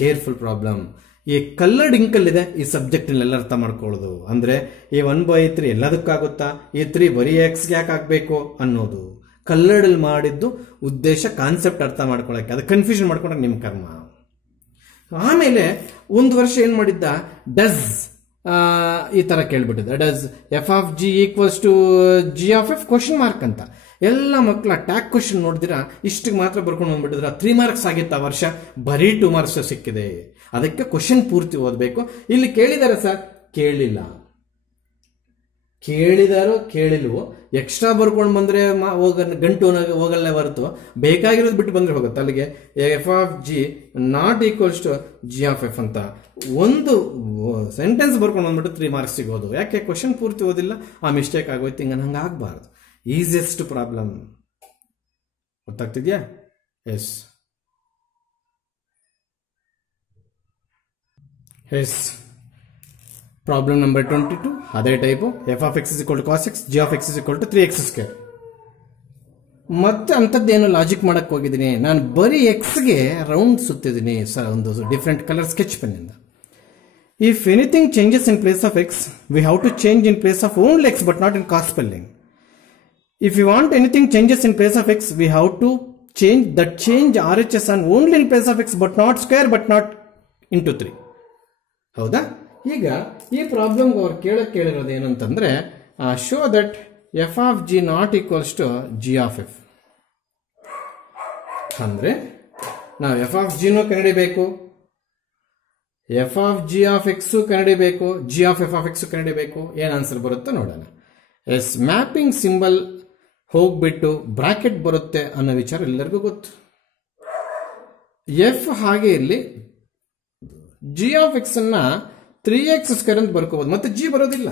Careful problem. ಈ ಕಲ್ಲರ್ಡ್ ಇಂಕಲ್ಲಿದೆ ಈ ಸಬ್ಜೆಕ್ಟ್ ಎಲ್ಲ ಅರ್ಥ ಮಾಡ್ಕೊಳ್ಳೋದು. ಅಂದ್ರೆ ಈ 1/3 ಎಲ್ಲದಕ್ಕಾಗುತ್ತಾ, ಈ 3 ಬರೀ ಎಕ್ಸ್ಗೆ ಯಾಕೆ ಆಗ್ಬೇಕು ಅನ್ನೋದು ಕಲ್ಲರ್ಡ್ ಅಲ್ಲಿ ಮಾಡಿದ್ದು ಉದ್ದೇಶ, ಕಾನ್ಸೆಪ್ಟ್ ಅರ್ಥ ಮಾಡ್ಕೊಳಕ್ಕೆ. ಅದು ಕನ್ಫ್ಯೂಷನ್ ಮಾಡ್ಕೊಂಡ್ರೆ ನಿಮ್ ಕರ್ಮ. ಆಮೇಲೆ ಒಂದು ವರ್ಷ ಏನ್ ಮಾಡಿದ್ದ, ಡಸ್ ಈ ತರ ಕೇಳ್ಬಿಟ್ಟಿದ್ದ, does f of g equals to g of f question mark ಅಂತ. ಎಲ್ಲ ಮಕ್ಕಳ ಟ್ಯಾಕ್ ಕ್ವಶನ್ ನೋಡಿದಿರಾ ಇಷ್ಟಿಗೆ ಮಾತ್ರ ಬರ್ಕೊಂಡು ಬಂದ್ಬಿಟ್ಟಿದ್ರ. 3 ಮಾರ್ಕ್ಸ್ ಆಗಿತ್ತು ಆ ವರ್ಷ, ಬರೀ 2 ಮಾರ್ಕ್ಸ್ ಸಿಕ್ಕಿದೆ. ಅದಕ್ಕೆ ಕ್ವಶನ್ ಪೂರ್ತಿ ಓದಬೇಕು. ಇಲ್ಲಿ ಕೇಳಿದಾರೆ ಸರ್, ಕೇಳಿಲ್ಲ. ಕೇಳಿದಾರೋ ಕೇಳಿಲ್ವೋ, ಎಕ್ಸ್ಟ್ರಾ ಬರ್ಕೊಂಡು ಬಂದ್ರೆ ಗಂಟು ಹೋಗಲ್ಲ ಹೊರತು ಬೇಕಾಗಿರೋದು ಬಿಟ್ಟು ಬಂದ್ರೆ ಹೋಗುತ್ತೆ. ಅಲ್ಲಿಗೆ f of g not equals to g of F ಅಂತ ಒಂದು ಸೆಂಟೆನ್ಸ್ ಬರ್ಕೊಂಡು ಬಂದ್ಬಿಟ್ಟು 3 ಮಾರ್ಕ್ಸ್ ಸಿಗೋದು. ಯಾಕೆ ಕ್ವಶನ್ ಪೂರ್ತಿ ಓದಿಲ್ಲ, ಆ ಮಿಸ್ಟೇಕ್ ಆಗೋಯ್ತು. ಹಿಂಗ ಹಂಗೆ ಆಗ್ಬಾರ್ದು. Easiest problem. ಗೊತ್ತಾಗ್ತಿದ್ಯಾ? ಎಸ್ ಎಸ್ ಪ್ರಾಬ್ಲಮ್ ನಂಬರ್ 22 ಅದೇ type. F of X is equal to cos x, G of X is equal to 3x². ಮತ್ತೆ ಅಂಥದ್ದೇನು ಲಾಜಿಕ್ ಮಾಡಕ್ ಹೋಗಿದ್ದೀನಿ ನಾನು, ಬರೀ ಎಕ್ಸ್ಗೆ ರೌಂಡ್ ಸುತ್ತಿದ್ದೀನಿ ಸರ್ ಒಂದು ಡಿಫ್ರೆಂಟ್ ಕಲರ್ ಸ್ಕೆಚ್ ಪೆನ್ನಿಂದ. If anything changes in place of x, we have to change in place of only x but not in cos spelling. If you want anything changes in place of x, we have to change that change RHS on only in place of x but not square but not into 3. ಹೌದಾ? ಈಗ ಈ ಪ್ರಾಬ್ಲಮ್ ಅವ್ರು ಕೇಳಿರೋದು ಏನಂತಂದ್ರೆ, show that f of g not equals to g of f. ಅಂದ್ರೆ ನಾವು ಎಫ್ ಆಫ್ ಜಿನೂ ಕಂಡಿಡಿಬೇಕು, f of G of x ಕಂಡಿಡಿಬೇಕು, g of F of x ಕಂಡಿಡಿಬೇಕು. ಏನ್ ಆನ್ಸರ್ ಬರುತ್ತೋ ನೋಡೋಣ. ಎಸ್, ಮ್ಯಾಪಿಂಗ್ ಸಿಂಬಲ್ ಹೋಗ್ಬಿಟ್ಟು ಬ್ರಾಕೆಟ್ ಬರುತ್ತೆ ಅನ್ನೋ ವಿಚಾರ ಎಲ್ಲರಿಗೂ ಗೊತ್ತು. ಎಫ್ ಹಾಗೆ ಇಲ್ಲಿ ಜಿ ಆಫ್ ಎಕ್ಸ್ ಅನ್ನ 3x² ಅಂತ ಬರ್ಕೋಬಹುದು, ಮತ್ತೆ ಜಿ ಬರೋದಿಲ್ಲ.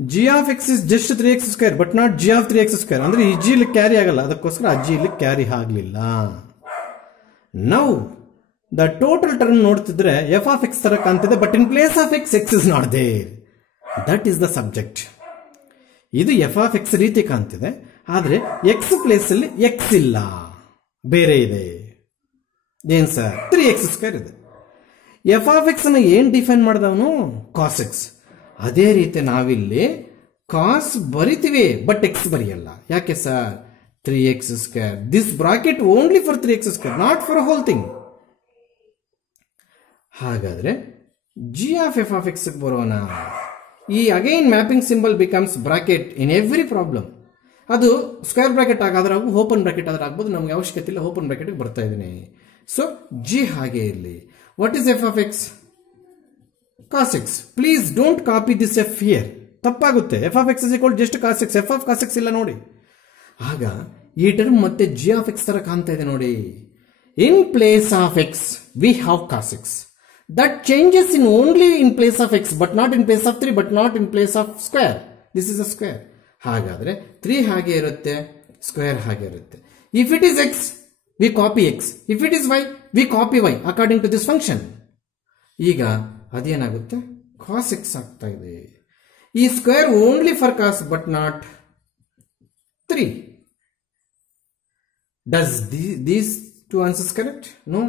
G of X is just 3x² but not G of 3x². ಅಂದ್ರೆ ಈ ಜಿ ಇಲ್ಲಿ ಕ್ಯಾರಿ ಆಗಲ್ಲ, ಅದಕ್ಕೋಸ್ಕರ ಆ ಜಿ ಇಲ್ಲಿ ಕ್ಯಾರಿ ಆಗ್ಲಿಲ್ಲ. ನೌ ದ ಟೋಟಲ್ ಟರ್ಮ್ ನೋಡ್ತಿದ್ರೆ ಎಫ್ ಆಫ್ ಎಕ್ಸ್ ತರ ಕಾಣ್ತಿದೆ, but in place of x x is not there. That is the subject. ಇದು ಎಫ್ ಆಫ್ ಎಕ್ಸ್ ರೀತಿ ಕಾಣ್ತಿದೆ, ಆದ್ರೆ ಎಕ್ಸ್ ಪ್ಲೇಸ್ ಅಲ್ಲಿ ಎಕ್ಸ್ ಇಲ್ಲ, ಬೇರೆ ಇದೆ. ಏನ್ ಸರ್? 3x² ಇದೆ. ಎಫ್ ಆಫ್ ಎಕ್ಸ್ ಅನ್ನ ಏನ್ ಡಿಫೈನ್ ಮಾಡಿದವನು? Cos x. ಅದೇ ರೀತಿ ನಾವಿಲ್ಲಿ ಕಾಸ್ ಬರಿತೀವಿ ಬಟ್ ಎಕ್ಸ್ ಬರೆಯಲ್ಲ. ಯಾಕೆ sir? 3x². This bracket only for 3x², not for whole thing. ಹಾಗಾದ್ರೆ g of F of x ಬರೋಣ. ಈ again mapping symbol becomes bracket in every problem. ಅದು ಸ್ಕ್ವೇರ್ ಬ್ರಾಕೆಟ್ ಆಗಾದ್ರೆ ಓಪನ್ ಬ್ರಾಕೆಟ್ ಆದ್ರೆ ಆಗ್ಬೋದು, ನಮ್ಗೆ ಅವಶ್ಯಕತೆ ಇಲ್ಲ, ಓಪನ್ ಬ್ರಾಕೆಟ್ಗೆ ಬರ್ತಾ ಇದ್ದೀನಿ. ಸೊ ಜಿ ಹಾಗೆ ಇರಲಿ. What is f of x? Cos x. Please don't copy this f here, ತಪ್ಪಾಗುತ್ತೆ. F of X is equal just cos x, f of cos x ಇಲ್ಲ ನೋಡಿ. ಆಗ ಈ ಟರ್ಮ್ ಮತ್ತೆ ಜಿ ಆಫ್ ಎಕ್ಸ್ ತರ ಕಾಣ್ತಾ ಇದೆ ನೋಡಿ. In place of x we have cos x. That changes in only in place of x, but not in place of 3, but not in place of square. This is a square. ಹಾಗಾದ್ರೆ 3 ಹಾಗೆ ಇರುತ್ತೆ, ಸ್ಕ್ವೇರ್ ಹಾಗೆ ಇರುತ್ತೆ. If it is x we copy x, if it is y we copy y according to this function. ಈಗ ಅದೇನಾಗುತ್ತೆ? ಕಾಸ್ ಎಕ್ಸ್ ಆಗ್ತಾ ಇದೆ. ಈ square only for cos but not 3. Does these two answers correct? No.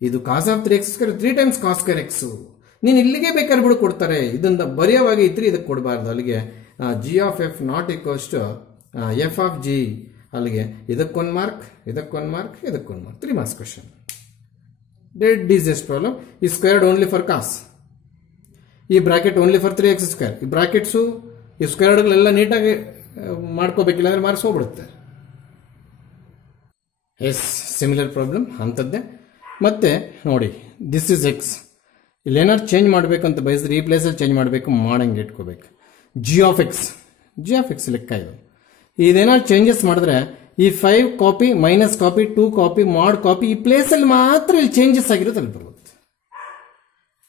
ಇದು cos of 3x square 3 times cos square x. ನೀನು ಇಲ್ಲಿಗೆ ಬೇಕಾದ್ರೆ ಬಿಡು ಕೊಡ್ತಾರೆ, ಇದನ್ನ ಬರೆಯುವಾಗ ಇದ್ರೆ ಇದಕ್ಕೆ ಕೊಡಬಾರ್ದು. ಅಲ್ಲಿಗೆ g of f not equals to f of g, ಅಲ್ಲಿಗೆ ಇದಕ್ಕೊಂದು ಮಾರ್ಕ್, ಇದಕ್ಕೊಂದು ಮಾರ್ಕ್, ಇದಕ್ಕೊಂದು mark. 3 marks question. Dead easiest problem. ಈ ಸ್ಕ್ವೇರ್ಡ್ ಓನ್ಲಿ ಫಾರ್ ಕಾಸ್, ಈ bracket only for 3x square. ಈ ಬ್ರಾಕೆಟ್ಸು ಈ ಸ್ಕ್ವೇರ್ಡ್ಗಳೆಲ್ಲ ನೀಟಾಗಿ ಮಾಡ್ಕೋಬೇಕಿಲ್ಲ ಅಂದ್ರೆ ಮಾರ್ಕ್ಸ್ ಹೋಗ್ಬಿಡುತ್ತೆ. ಎಸ್, ಸಿಮಿಲರ್ ಪ್ರಾಬ್ಲಮ್ ಅಂಥದ್ದೇ. ಮತ್ತೆ ನೋಡಿ, ದಿಸ್ ಇಸ್ ಎಕ್ಸ್. ಇಲ್ಲೇನಾದ್ರು ಚೇಂಜ್ ಮಾಡಬೇಕು ಅಂತ ಬಯಸಿದ್ರೆ ಈ ಪ್ಲೇಸಲ್ಲಿ ಚೇಂಜ್ ಮಾಡಬೇಕು, ಮಾಡಂಗೆ ಇಟ್ಕೋಬೇಕು. G of X, G of x ಲೆಕ್ಕ ಇದು. ಇದೇನಾದ್ರು ಚೇಂಜಸ್ ಮಾಡಿದ್ರೆ ಈ 5 ಕಾಪಿ ಮೈನಸ್ ಕಾಪಿ 2 ಕಾಪಿ ಮಾಡ್ ಕಾಪಿ ಈ ಪ್ಲೇಸಲ್ಲಿ ಮಾತ್ರ ಇಲ್ಲಿ ಚೇಂಜಸ್ ಆಗಿರೋದು ಅಲ್ಲಿ ಬರುತ್ತೆ.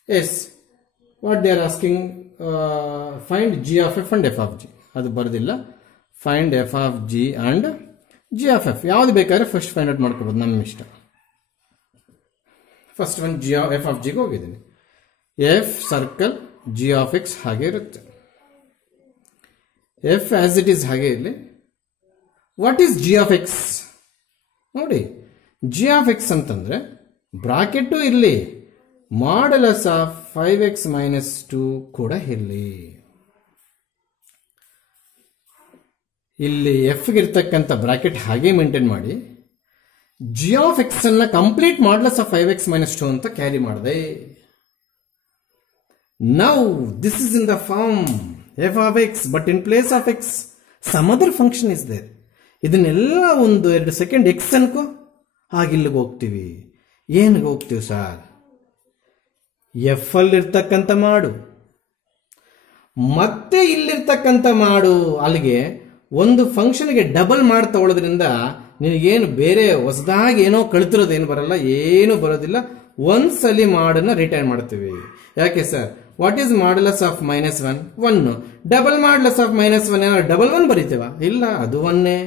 Yes, what they are asking, find g of F and f of g. ಅದು ಬರೋದಿಲ್ಲ. Find f of g and G of f. ಯಾವ್ದು ಬೇಕಾದ್ರೆ ಫಸ್ಟ್ ಫೈಂಡ್ ಔಟ್ ಮಾಡ್ಕೋಬೋದು, ನಮ್ಮ ಇಷ್ಟ. First one G F of ಜಿಗೆ ಹೋಗಿದ್ದೀನಿ. F circle G of x ಹಾಗೆ ಇರುತ್ತೆ. ಎಫ್ ಆಸ್ ಇಟ್ ಈಸ್ ಹಾಗೆ ಇರಲಿ. What is G of X? ನೋಡಿ, ಜಿ ಆಫ್ ಎಕ್ಸ್ ಅಂತಂದ್ರೆ ಬ್ರಾಕೆಟು ಇರಲಿ, ಮಾಡ್ಯುಲಸ್ ಆಫ್ 5x ಮೈನಸ್ 2 ಕೂಡ ಇರಲಿ. ಇಲ್ಲಿ ಎಫ್ಗೆ ಇರ್ತಕ್ಕಂಥ ಬ್ರಾಕೆಟ್ ಹಾಗೆ ಮೇಂಟೈನ್ ಮಾಡಿ ಜಿ ಆಫ್ ಎಕ್ಸ್ ಅನ್ನ complete modulus of 5x minus 2 ಅಂತ ಕ್ಯಾರಿ ಮಾಡಿದೆ. Now this is in the form f of x, but in place of x some other function is there. ಇದನ್ನೆಲ್ಲ 1-2 ಸೆಕೆಂಡ್ ಎಕ್ಸ್ ಅನ್ಕೋ, ಆಗಿಲ್ಲಿಗೆ ಹೋಗ್ತೀವಿ. ಏನಿಗೆ ಹೋಗ್ತೀವಿ ಸರ್? ಎಫ್ ಅಲ್ಲಿರ್ತಕ್ಕಂಥ ಮಾಡು ಮತ್ತೆ ಇಲ್ಲಿರ್ತಕ್ಕಂಥ ಮಾಡು, ಅಲ್ಲಿಗೆ ಒಂದು ಫಂಕ್ಷನ್ಗೆ ಡಬಲ್ ಮಾಡಿ ತಗೊಳ್ಳೋದ್ರಿಂದ ನಿನಗೇನು ಬೇರೆ ಹೊಸದಾಗಿ ಏನೋ ಕಳಿತಿರೋದೇನು ಬರಲ್ಲ, ಏನು ಬರೋದಿಲ್ಲ. ಒಂದ್ಸಲಿ ಮಾಡನ್ನ ರಿಟರ್ನ್ ಮಾಡ್ತೀವಿ. ಯಾಕೆ sir? What is modulus of -1? 1. Double modulus of -1 ಏನೋ ಡಬಲ್ 1 ಬರೀತೀವ? ಇಲ್ಲ, ಅದು 1.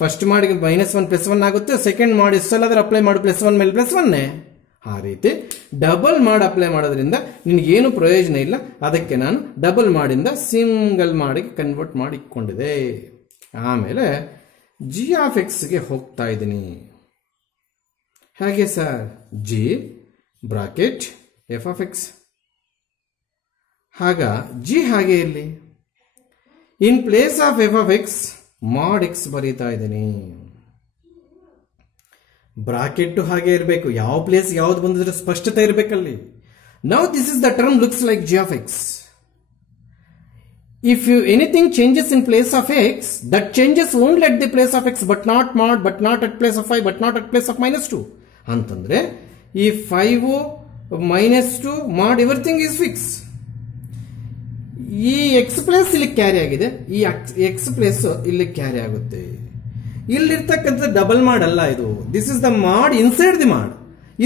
ಫಸ್ಟ್ ಮಾಡಿ -1 +1 ಆಗುತ್ತೆ. ಸೆಕೆಂಡ್ ಮಾಡಿ ಇಷ್ಟಲ್ಲಾದ್ರೆ ಅಪ್ಲೈ ಮಾಡಿ +1 ಮೇಲೆ +1. ಆ ರೀತಿ ಡಬಲ್ ಮಾಡಿ ಅಪ್ಲೈ ಮಾಡೋದ್ರಿಂದ ನಿನಗೇನು ಪ್ರಯೋಜನ ಇಲ್ಲ. ಅದಕ್ಕೆ ನಾನು ಡಬಲ್ ಮಾಡಿಂದ ಸಿಂಗಲ್ ಮಾಡಿ ಕನ್ವರ್ಟ್ ಮಾಡಿ ಇಟ್ಕೊಂಡಿದೆ. ಆಮೇಲೆ ಜಿ ಆಫ್ ಎಕ್ಸ್ಗೆ ಹೋಗ್ತಾ ಇದ್ದೀನಿ. ಹಾಗೆ sir, G bracket F of X. ಆಗ ಜಿ ಹಾಗೆ ಇರಲಿ. ಇನ್ place of F of X mod x ಬರೀತಾ ಇದ್ದೀನಿ. ಬ್ರಾಕೆಟ್ ಹಾಗೆ ಇರಬೇಕು. ಯಾವ ಪ್ಲೇಸ್ ಯಾವ್ದು ಬಂದಿದ್ರೆ ಸ್ಪಷ್ಟತೆ ಇರಬೇಕಲ್ಲಿ. Now this is the term looks like g of x. If anything changes in place of x, that changes only at the place of x, but not mod, but not at place of 5, but not at place of -2. ಅಂತಂದ್ರೆ ಈ 5 -2 mod everything is fix. ಈ x ಪ್ಲೇಸ್ ಇಲ್ಲಿ ಕ್ಯಾರಿ ಆಗಿದೆ, ಈ x ಪ್ಲೇಸ್ ಇಲ್ಲಿ ಕ್ಯಾರಿ ಆಗುತ್ತೆ. ಇಲ್ಲಿರ್ತಕ್ಕಂಥ ಡಬಲ್ ಮಾಡ್ ಅಲ್ಲ ಇದು. ದಿಸ್ ಇಸ್ ದ ಮಾಡ್ ಇನ್ಸೈಡ್ ದಿ ಮಾಡ್.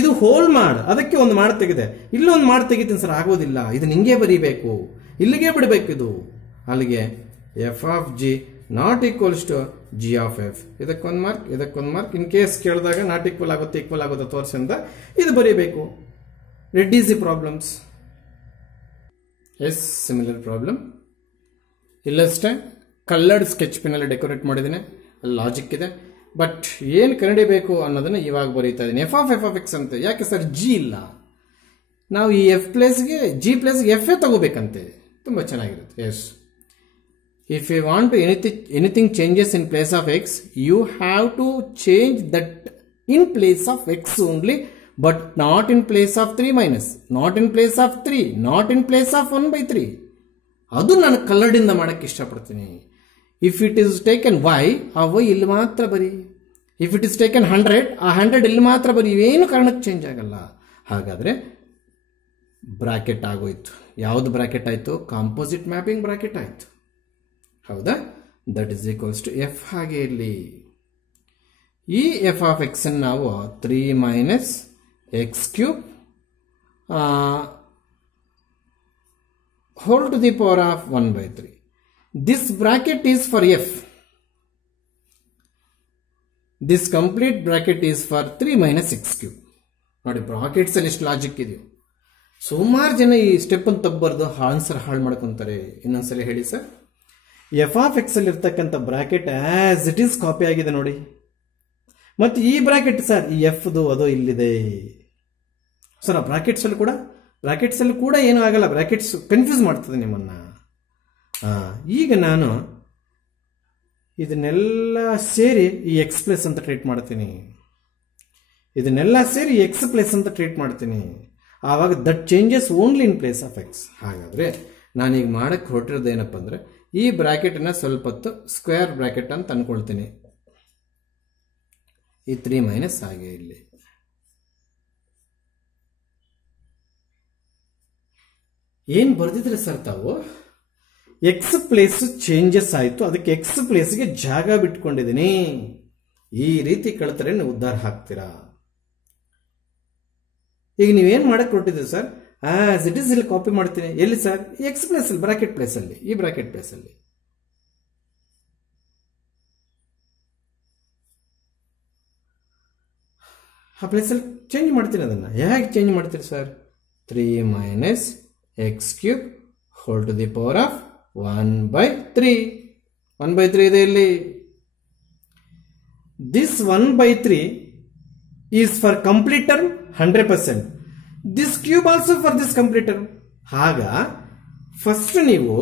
ಇದು ಹೋಲ್ ಮಾಡ್, ಅದಕ್ಕೆ ಒಂದು ಮಾಡ್ ತೆಗಿದೆ. ಇಲ್ಲೊಂದು ಮಾಡ್ ತೆಗಿತೀನಿ ಸರ್, ಆಗೋದಿಲ್ಲ. ಇದು ನಿಂಗೆ ಬರೀಬೇಕು, ಇಲ್ಲಿಗೆ ಬಿಡಬೇಕು. ಇದು ಅಲ್ಲಿಗೆ f of g not equals to g of f. ಇದಕ್ಕೊಂದು ಮಾರ್ಕ್, ಇದಕ್ಕೊಂದು ಮಾರ್ಕ್. ಇನ್ ಕೇಸ್ ಕೇಳಿದಾಗ ನಾಟ್ ಈಕ್ವಲ್ ಆಗುತ್ತೆ ತೋರಿಸಿಂದ ಇದು ಬರೀಬೇಕು. Reduce the problems. Yes, similar problem. ಇಲ್ಲಷ್ಟೇ ಕಲ್ಲರ್ಡ್ ಸ್ಕೆಚ್ ಪೆನ್ನಲ್ಲಿ ಡೆಕೋರೇಟ್ ಮಾಡಿದ್ದೀನಿ. ಲಾಜಿಕ್ ಇದೆ, ಬಟ್ ಏನು ಕಂಡಿಬೇಕು ಅನ್ನೋದನ್ನ ಇವಾಗ ಬರೀತಾ ಇದ್ದೀನಿ. ಎಫ್ ಆಫ್ ಎಕ್ಸ್ ಅಂತ. ಯಾಕೆ ಸರ್ ಜಿ ಇಲ್ಲ? ನಾವು ಈ ಎಫ್ ಪ್ಲೇಸ್ಗೆ ಜಿ ಪ್ಲೇಸ್ಗೆ ಎಫ್ ಎ ತಗೋಬೇಕಂತೆ. ತುಂಬ ಚೆನ್ನಾಗಿರುತ್ತೆ. Yes, if you want to anything changes in place of x, you have to change that in place of x only but not in place of 3 minus, not in place of 3, not in place of 1/3. ಅದು ನಾನು ಕಲ್ಲಡಿಂದ ಮಾಡಕ್ಕೆ ಇಷ್ಟಪಡ್ತೀನಿ. If it is taken y, ಆ ವೈ ಇಲ್ಲಿ ಮಾತ್ರ ಬರಿ. ಇಫ್ ಇಟ್ ಇಸ್ ಟೇಕನ್ 100, ಆ 100 ಇಲ್ಲಿ ಮಾತ್ರ ಬರಿ. ಇವೇನು ಕಾರಣಕ್ಕೆ ಚೇಂಜ್ ಆಗಲ್ಲ. ಹಾಗಾದರೆ ಬ್ರಾಕೆಟ್ ಆಗೋಯ್ತು. ಯಾವುದು ಬ್ರಾಕೆಟ್ ಆಯಿತು? ಕಾಂಪೋಸಿಟ್ ಮ್ಯಾಪಿಂಗ್ ಬ್ರಾಕೆಟ್ ಆಯಿತು. ಹೌದಾ? That is equals to f. ಹಾಗೆ ಇಲ್ಲಿ ಈ ಎಫ್ ಆಫ್ ಎಕ್ಸ್ ಅನ್ನು ನಾವು 3 minus x cube whole to the power of 1/3. This bracket is for f. This complete bracket is for 3 minus x cube. ನೋಡಿ ಬ್ರಾಕೆಟ್ಸ್ ಅಲ್ಲಿ ಎಷ್ಟು ಲಾಜಿಕ್ ಇದೆಯೋ. ಸುಮಾರು ಜನ ಈ ಸ್ಟೆಪ್ ಅನ್ನು ತಪ್ಪಬಾರ್ದು, ಆನ್ಸರ್ ಹಾಳು ಮಾಡ್ಕೊಂತಾರೆ. ಇನ್ನೊಂದ್ಸಲ ಹೇಳಿ ಸರ್. ಎಫ್ ಆಫ್ ಎಕ್ಸ್ ಅಲ್ಲಿ ಇರ್ತಕ್ಕಂಥ bracket as it is copy ಆಗಿದೆ ನೋಡಿ. ಮತ್ತು ಈ ಬ್ರಾಕೆಟ್ ಸರ್ ಈ ಎಫ್ದು ಅದು ಇಲ್ಲಿದೆ ಸರ್. ಆ ಬ್ರಾಕೆಟ್ಸ್ ಅಲ್ಲಿ ಕೂಡ ಏನೂ ಆಗಲ್ಲ. ಬ್ರಾಕೆಟ್ಸ್ ಕನ್ಫ್ಯೂಸ್ ಮಾಡ್ತದೆ ನಿಮ್ಮನ್ನ. ಈಗ ನಾನು ಇದನ್ನೆಲ್ಲ ಸೇರಿ ಈ ಎಕ್ಸ್ ಪ್ಲಸ್ ಅಂತ ಟ್ರೀಟ್ ಮಾಡ್ತೀನಿ. ಇದನ್ನೆಲ್ಲ ಸೇರಿ ಎಕ್ಸ್ ಪ್ಲಸ್ ಅಂತ ಟ್ರೀಟ್ ಮಾಡ್ತೀನಿ. ಆವಾಗ that changes only in place of X. ಹಾಗಾದರೆ ನಾನೀಗ ಮಾಡಕ್ಕೆ ಹೊರಟಿರೋದು ಏನಪ್ಪ ಅಂದರೆ ಈ ಬ್ರಾಕೆಟನ್ನು ಸ್ವಲ್ಪ ಹೊತ್ತು ಸ್ಕ್ವೇರ್ ಬ್ರಾಕೆಟ್ ಅಂತ ಅಂದ್ಕೊಳ್ತೀನಿ. ಈ 3 ಮೈನಸ್ ಹಾಗೆ ಇಲ್ಲಿ ಏನು ಬರ್ದಿದ್ರೆ ಸರ್ ತಾವು, ಎಕ್ಸ್ ಪ್ಲೇಸ್ ಚೇಂಜಸ್ ಆಯಿತು, ಅದಕ್ಕೆ ಎಕ್ಸ್ ಪ್ಲೇಸ್ಗೆ ಜಾಗ ಬಿಟ್ಕೊಂಡಿದ್ದೀನಿ. ಈ ರೀತಿ ಕಳ್ತರೆ ನೀವು ಉದ್ಧಾರ ಹಾಕ್ತೀರಾ. ಈಗ ನೀವೇನು ಮಾಡಕ್ಕೆ ಹೊರಟಿದ್ದೀರಿ ಸರ್? ಆಸ್ ಇಟ್ ಈಸ್ ಇಲ್ಲಿ ಕಾಪಿ ಮಾಡ್ತೀನಿ. ಎಲ್ಲಿ ಸರ್? ಎಕ್ಸ್ ಪ್ಲೇಸ್ ಅಲ್ಲಿ, ಬ್ರಾಕೆಟ್ ಪ್ಲೇಸ್ ಅಲ್ಲಿ, ಈ ಬ್ರಾಕೆಟ್ ಪ್ಲೇಸ್ ಅಲ್ಲಿ. ಆ ಪ್ಲೇಸಲ್ಲಿ ಚೇಂಜ್ ಮಾಡ್ತೀನಿ. ಅದನ್ನು ಹೇಗೆ ಚೇಂಜ್ ಮಾಡ್ತೀರಿ sir? 3 minus x cube whole to the power of 1/3. 1/3 ಇದೆ ಇಲ್ಲಿ. This 1/3 is for complete term 100%. This cube also for this complete term. ಆಗ ಫಸ್ಟ್ ನೀವು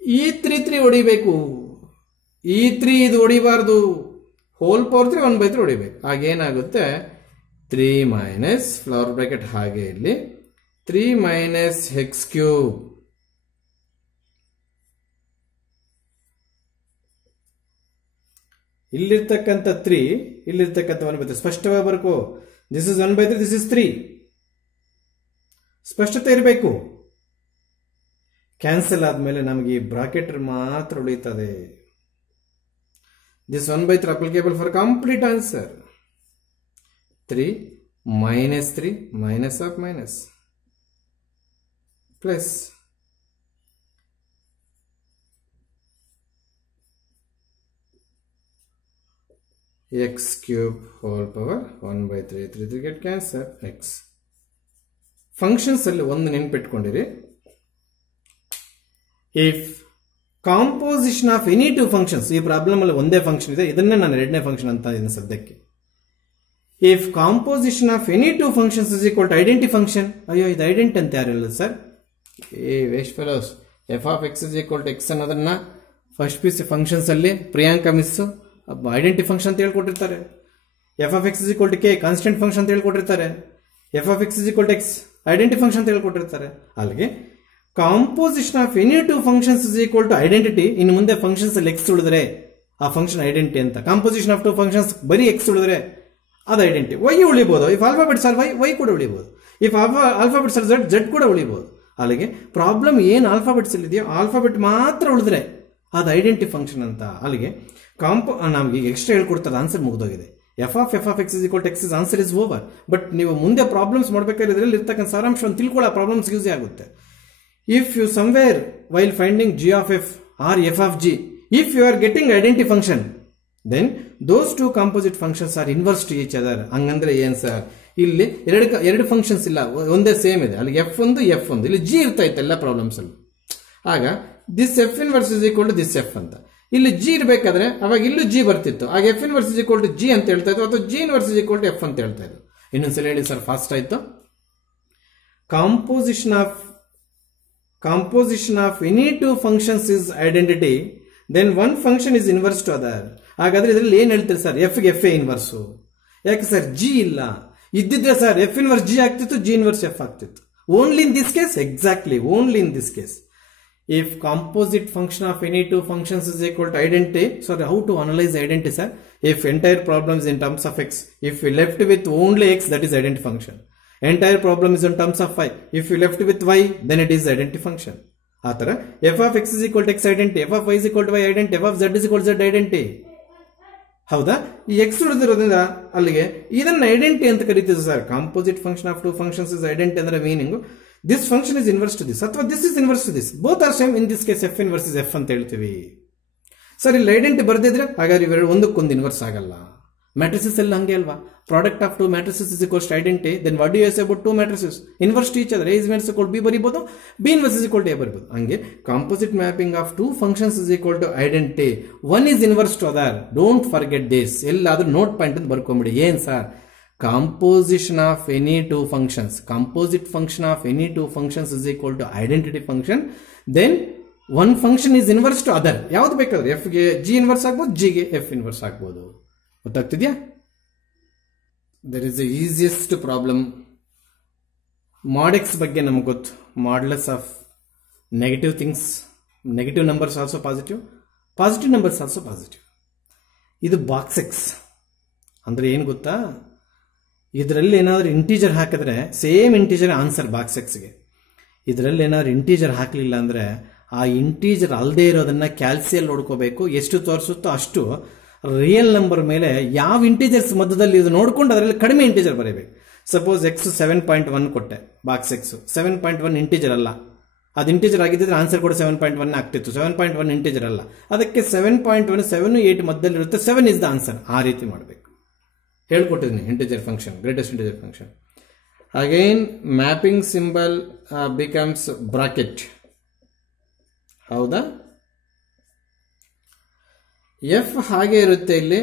ಈ 3 ಹೊಡಿಬೇಕು. ಈ 3 ಇದು ಹೊಡಿಬಾರ್ದು. ಹೋಲ್ ಪವರ್ 3 1/3 ಹೊಡಿಬೇಕು. ಆಗೇನಾಗುತ್ತೆ? 3 ಮೈನಸ್ ಫ್ಲವರ್ ಬ್ರಾಕೆಟ್ ಹಾಗೆ ಇಲ್ಲಿ 3 ಮೈನಸ್ ಎಕ್ಸ್ ಕ್ಯೂಬ್. ಇಲ್ಲಿರ್ತಕ್ಕಂಥ 3, ಇಲ್ಲಿರ್ತಕ್ಕಂಥ 1/3 ಸ್ಪಷ್ಟವಾಗಿ ಬರ್ಕೋ. This is 1/3, this is 3. ಸ್ಪಷ್ಟತೆ ಇರಬೇಕು. ಕ್ಯಾನ್ಸಲ್ ಆದ್ಮೇಲೆ ನಮಗೆ ಈ ಬ್ರಾಕೆಟ್ ಮಾತ್ರ ಉಳಿಯುತ್ತದೆ. This 1/3 applicable for complete answer. 3 minus 3 minus of minus plus x cube whole power 1/3. 3 get cancel x. Functions ಅಲ್ಲಿ ಒಂದು ನೆನಪಿಟ್ಕೊಂಡಿರಿ. If composition of any 2 functions, ಈ ಪ್ರಾಬ್ಲಮ್ ಅಲ್ಲಿ ಒಂದೇ ಫಂಕ್ಷನ್ ಇದೆ, ಇದನ್ನೇ ನಾನು ಎರಡನೇ ಫಂಕ್ಷನ್ ಅಂತ ಇದ್ದೀನಿ ಸದ್ಯಕ್ಕೆ. If composition of any 2 functions is equal to identity function. ಅಯ್ಯೋ, ಇದು ಐಡೆಂಟಿ ಅಂತ ಯಾರು ಹೇಳೋದು sir? Waste fellows. F of X is equal to x ಅನ್ನೋದನ್ನ ಫಸ್ಟ್ ಪಿ ಸಿ ಫಂಕ್ಷನ್ಸ್ ಅಲ್ಲಿ ಪ್ರಿಯಾಂಕಾ ಮಿಸ್ಸು ಐಡೆಂಟಿ ಫಂಕ್ಷನ್ ಅಂತ ಹೇಳ್ಕೊಟ್ಟಿರ್ತಾರೆ. F of X is equal to k constant function ಅಂತ ಹೇಳ್ಕೊಟ್ಟಿರ್ತಾರೆ. F of X is equal to x identity function ಅಂತ ಹೇಳ್ಕೊಟ್ಟಿರ್ತಾರೆ. ಅಲ್ಲಿಗೆ composition of any 2 functions is equal to identity. ಇನ್ನು ಮುಂದೆ ಫಂಕ್ಷನ್ಸ್ ಅಲ್ಲಿ ಎಕ್ಸ್ ಉಳಿದ್ರೆ ಆ ಫಂಕ್ಷನ್ ಐಡೆಂಟಿ ಅಂತ. ಕಾಂಪೋಸಿಷನ್ ಆಫ್ 2 ಫಂಕ್ಷನ್ಸ್ ಬರೀ ಎಕ್ಸ್ ಉಳಿದ್ರೆ ಅದು ಐಡೆಂಟಿ. ವೈ ಉಳಿಬಹುದು. ಇಫ್ ಆಲ್ಫಾಬೆಟ್ಸ್ ಆರ್ ವೈ ಕೂಡ ಉಳಿಬಹುದು. ಇಫ್ ಆಲ್ಫಾಬೆಟ್ಸ್ ಆರ್ ಝೆಡ್ ಕೂಡ ಉಳಿಬಹುದು. ಅಲ್ಲಿಗೆ ಪ್ರಾಬ್ಲಮ್ ಏನು ಆಲ್ಫಾಬೆಟ್ಸ್ ಅಲ್ಲಿ ಇದೆಯೋ ಆಲ್ಫಾಬೆಟ್ ಮಾತ್ರ ಉಳಿದ್ರೆ ಅದು ಐಡೆಂಟಿ ಫಂಕ್ಷನ್ ಅಂತ. ಅಲ್ಲಿಗೆ ನಮ್ಗೆ ಈಗ ಎಕ್ಸ್ಟ್ರಾ ಹೇಳ್ಕೊಡ್ತಾರೆ, ಆನ್ಸರ್ ಮುಗಿದೋಗಿದೆ. F of X is equal to x is answer is over. But ನೀವು ಮುಂದೆ ಪ್ರಾಬ್ಲಮ್ಸ್ ಮಾಡ್ಬೇಕಾದ್ರೆ ಇದರಲ್ಲಿ ಇರ್ತಕ್ಕಂಥ ಸಾರಾಂಶವನ್ನು ತಿಳ್ಕೊಳ್ಳೋ ಪ್ರಾಬ್ಲಮ್ಸ್ ಯೂಸ್ ಆಗುತ್ತೆ. If you somewhere while finding g of f or f of g, if you are getting identity function, then those 2 composite functions are inverse to each other. ಹಂಗಂದ್ರೆ ಏನ್ ಸರ್? ಇಲ್ಲಿ ಎರಡು ಫಂಕ್ಷನ್ಸ್ ಇಲ್ಲ, ಒಂದೇ ಸೇಮ್ ಇದೆ. ಅಲ್ಲಿ ಎಫ್ ಒಂದು ಇಲ್ಲಿ ಜಿ ಇರ್ತಾ ಇತ್ತು ಎಲ್ಲ ಪ್ರಾಬ್ಲಮ್ಸ್ ಅಲ್ಲಿ. ಆಗ this f inverse is equal to this f ಅಂತ. ಇಲ್ಲಿ ಜಿ ಇರಬೇಕಾದ್ರೆ ಅವಾಗ ಇಲ್ಲೂ ಜಿ ಬರ್ತಿತ್ತು. ಆಗ f inverse is equal to g ಅಂತ ಹೇಳ್ತಾ ಇತ್ತು, ಅಥವಾ g inverse is equal to f ಅಂತ ಹೇಳ್ತಾ ಇತ್ತು. ಇನ್ನೊಂದ್ಸಲ ಹೇಳಿ ಸರ್, ಫಾಸ್ಟ್ ಆಯ್ತು. Composition of any 2 functions is identity, then 1 function is inverse to other. ಹಾಗಾದ್ರೆ ಇದರಲ್ಲಿ ಏನ್ ಹೇಳ್ತೀರಿ ಸರ್? ಎಫ್ಗೆ ಎಫ್ ಎ ಇನ್ವರ್ಸು. ಯಾಕೆ ಸರ್? ಜಿ ಇಲ್ಲ. ಇದ್ದಿದ್ರೆ ಸರ್ ಎಫ್ ಇನ್ವರ್ಸ್ ಜಿ ಆಗ್ತಿತ್ತು, ಜಿ ಇನ್ವರ್ಸ್ ಎಫ್ ಆಗ್ತಿತ್ತು. Only in this case, exactly only in this case. If composite function of any two functions is equal to identity, sorry, how to analyze identity, sir? If entire problem is in terms of x, if we left with only x, that is identity function. Entire problem is in terms of y. If we left with y, then it is identity function. ಆತರ f of x is equal to x identity, f of y is equal to y identity, f of z is equal to z identity. ಹೌದಾ? ಈ ಎಕ್ಸ್ ಉಳಿದಿರೋದ್ರಿಂದ ಅಲ್ಲಿಗೆ ಇದನ್ನ ಐಡೆಂಟಿ ಅಂತ ಕರೀತೀವಿ sir. Composite function of two functions is identity ಅಂದ್ರೆ meaning this function is inverse to this ಅಥವಾ this is inverse to this, both are same. In this case f inverse is f ಅಂತ ಹೇಳ್ತೀವಿ ಸರ್. ಇಲ್ಲಿ ಐಡೆಂಟಿ ಬರ್ದಿದ್ರೆ ಹಾಗಾದ್ರೆ ಇವೆರಡು ಒಂದಕ್ಕೊಂದು ಇನ್ವರ್ಸ್ ಆಗಲ್ಲ. ಮ್ಯಾಟ್ರಿಸಸ್ ಎಲ್ಲ ಹಂಗೆ ಅಲ್ವಾ? Product of two matrices is equals to identity, then what do you say about two matrices inverse to each other. A is inverse equal B ಬರೀಬಹುದು, B inverse is equal to A ಬರೀಬಹುದು. ಹಂಗೆ composite mapping of two functions is equal to identity, one is inverse to other. Don't forget this. ಎಲ್ಲಾದ್ರೂ ನೋಟ್ ಪಾಯಿಂಟ್ ಅಂತ ಬರ್ಕೊಂಬಿಡಿ. ಏನ್ sir? Composition of any two functions, composite function of any two functions is equal to identity function, then one function is inverse to other. ಯಾವ್ದು ಬೇಕಾದ್ರೆ ಎಫ್ ಗೆ ಜಿ ಇನ್ವರ್ಸ್ ಆಗ್ಬೋದು, ಜಿ ಗೆ ಎಫ್ ಇನ್ವರ್ಸ್ ಆಗ್ಬೋದು. ಗೊತ್ತಾಗ್ತಿದ್ಯಾ? There is the easiest problem. Mod x ಬಗ್ಗೆ ನಮ್ಗೆ ಗೊತ್ತು. ಮಾಡ್ಲೆಸ್ of negative things, negative numbers also positive, positive numbers also positive. ಇದು ಬಾಕ್ಸ್ ಎಕ್ಸ್ ಅಂದ್ರೆ ಏನು ಗೊತ್ತಾ? ಇದರಲ್ಲಿ ಏನಾದರೂ ಇಂಟೀಜರ್ ಹಾಕಿದ್ರೆ ಸೇಮ್ ಇಂಟೀಜರ್ ಆನ್ಸರ್ ಬಾಕ್ಸ್ ಎಕ್ಸ್ಗೆ. ಇದರಲ್ಲಿ ಏನಾದ್ರು ಇಂಟೀಜರ್ ಹಾಕಲಿಲ್ಲ ಅಂದ್ರೆ ಆ ಇಂಟೀಜರ್ ಅಲ್ಲದೆ ಇರೋದನ್ನ ಕ್ಯಾಲ್ಸಿಯಲ್ಲಿ ನೋಡ್ಕೋಬೇಕು. ಎಷ್ಟು ತೋರಿಸುತ್ತೋ ಅಷ್ಟು ರಿಯಲ್ ನಂಬರ್ ಮೇಲೆ ಯಾವ ಇಂಟೀಜರ್ಸ್ ಮಧ್ಯದಲ್ಲಿ ಇದು ನೋಡ್ಕೊಂಡು ಅದರಲ್ಲಿ ಕಡಿಮೆ ಇಂಟೀಜರ್ ಬರೀಬೇಕು. ಸಪೋಸ್ ಎಕ್ಸ್ 7.1 ಕೊಟ್ಟೆ, ಬಾಕ್ಸ್ ಎಕ್ಸ್ 7.1 ಇಂಟೀಜರ್ ಅಲ್ಲ. ಅದು ಇಂಟೀಜರ್ ಆಗಿದ್ದರೆ ಆನ್ಸರ್ ಕೂಡ 7.1 ಆಗ್ತಿತ್ತು. 7.1 ಇಂಟೀಜರ್ ಅಲ್ಲ, ಅದಕ್ಕೆ 7.1 7 8 ಮಧ್ಯದಲ್ಲಿ ಇರುತ್ತೆ. 7 ಇಸ್ ದ ಆನ್ಸರ್. ಆ ರೀತಿ ಮಾಡಬೇಕು. ಹೇಳ್ಕೊಟ್ಟಿದ್ದೀನಿ integer function, greatest integer function. Again mapping symbol becomes bracket. ಹೌದಾ? ಎಫ್ ಹಾಗೆ ಇರುತ್ತೆ, ಇಲ್ಲಿ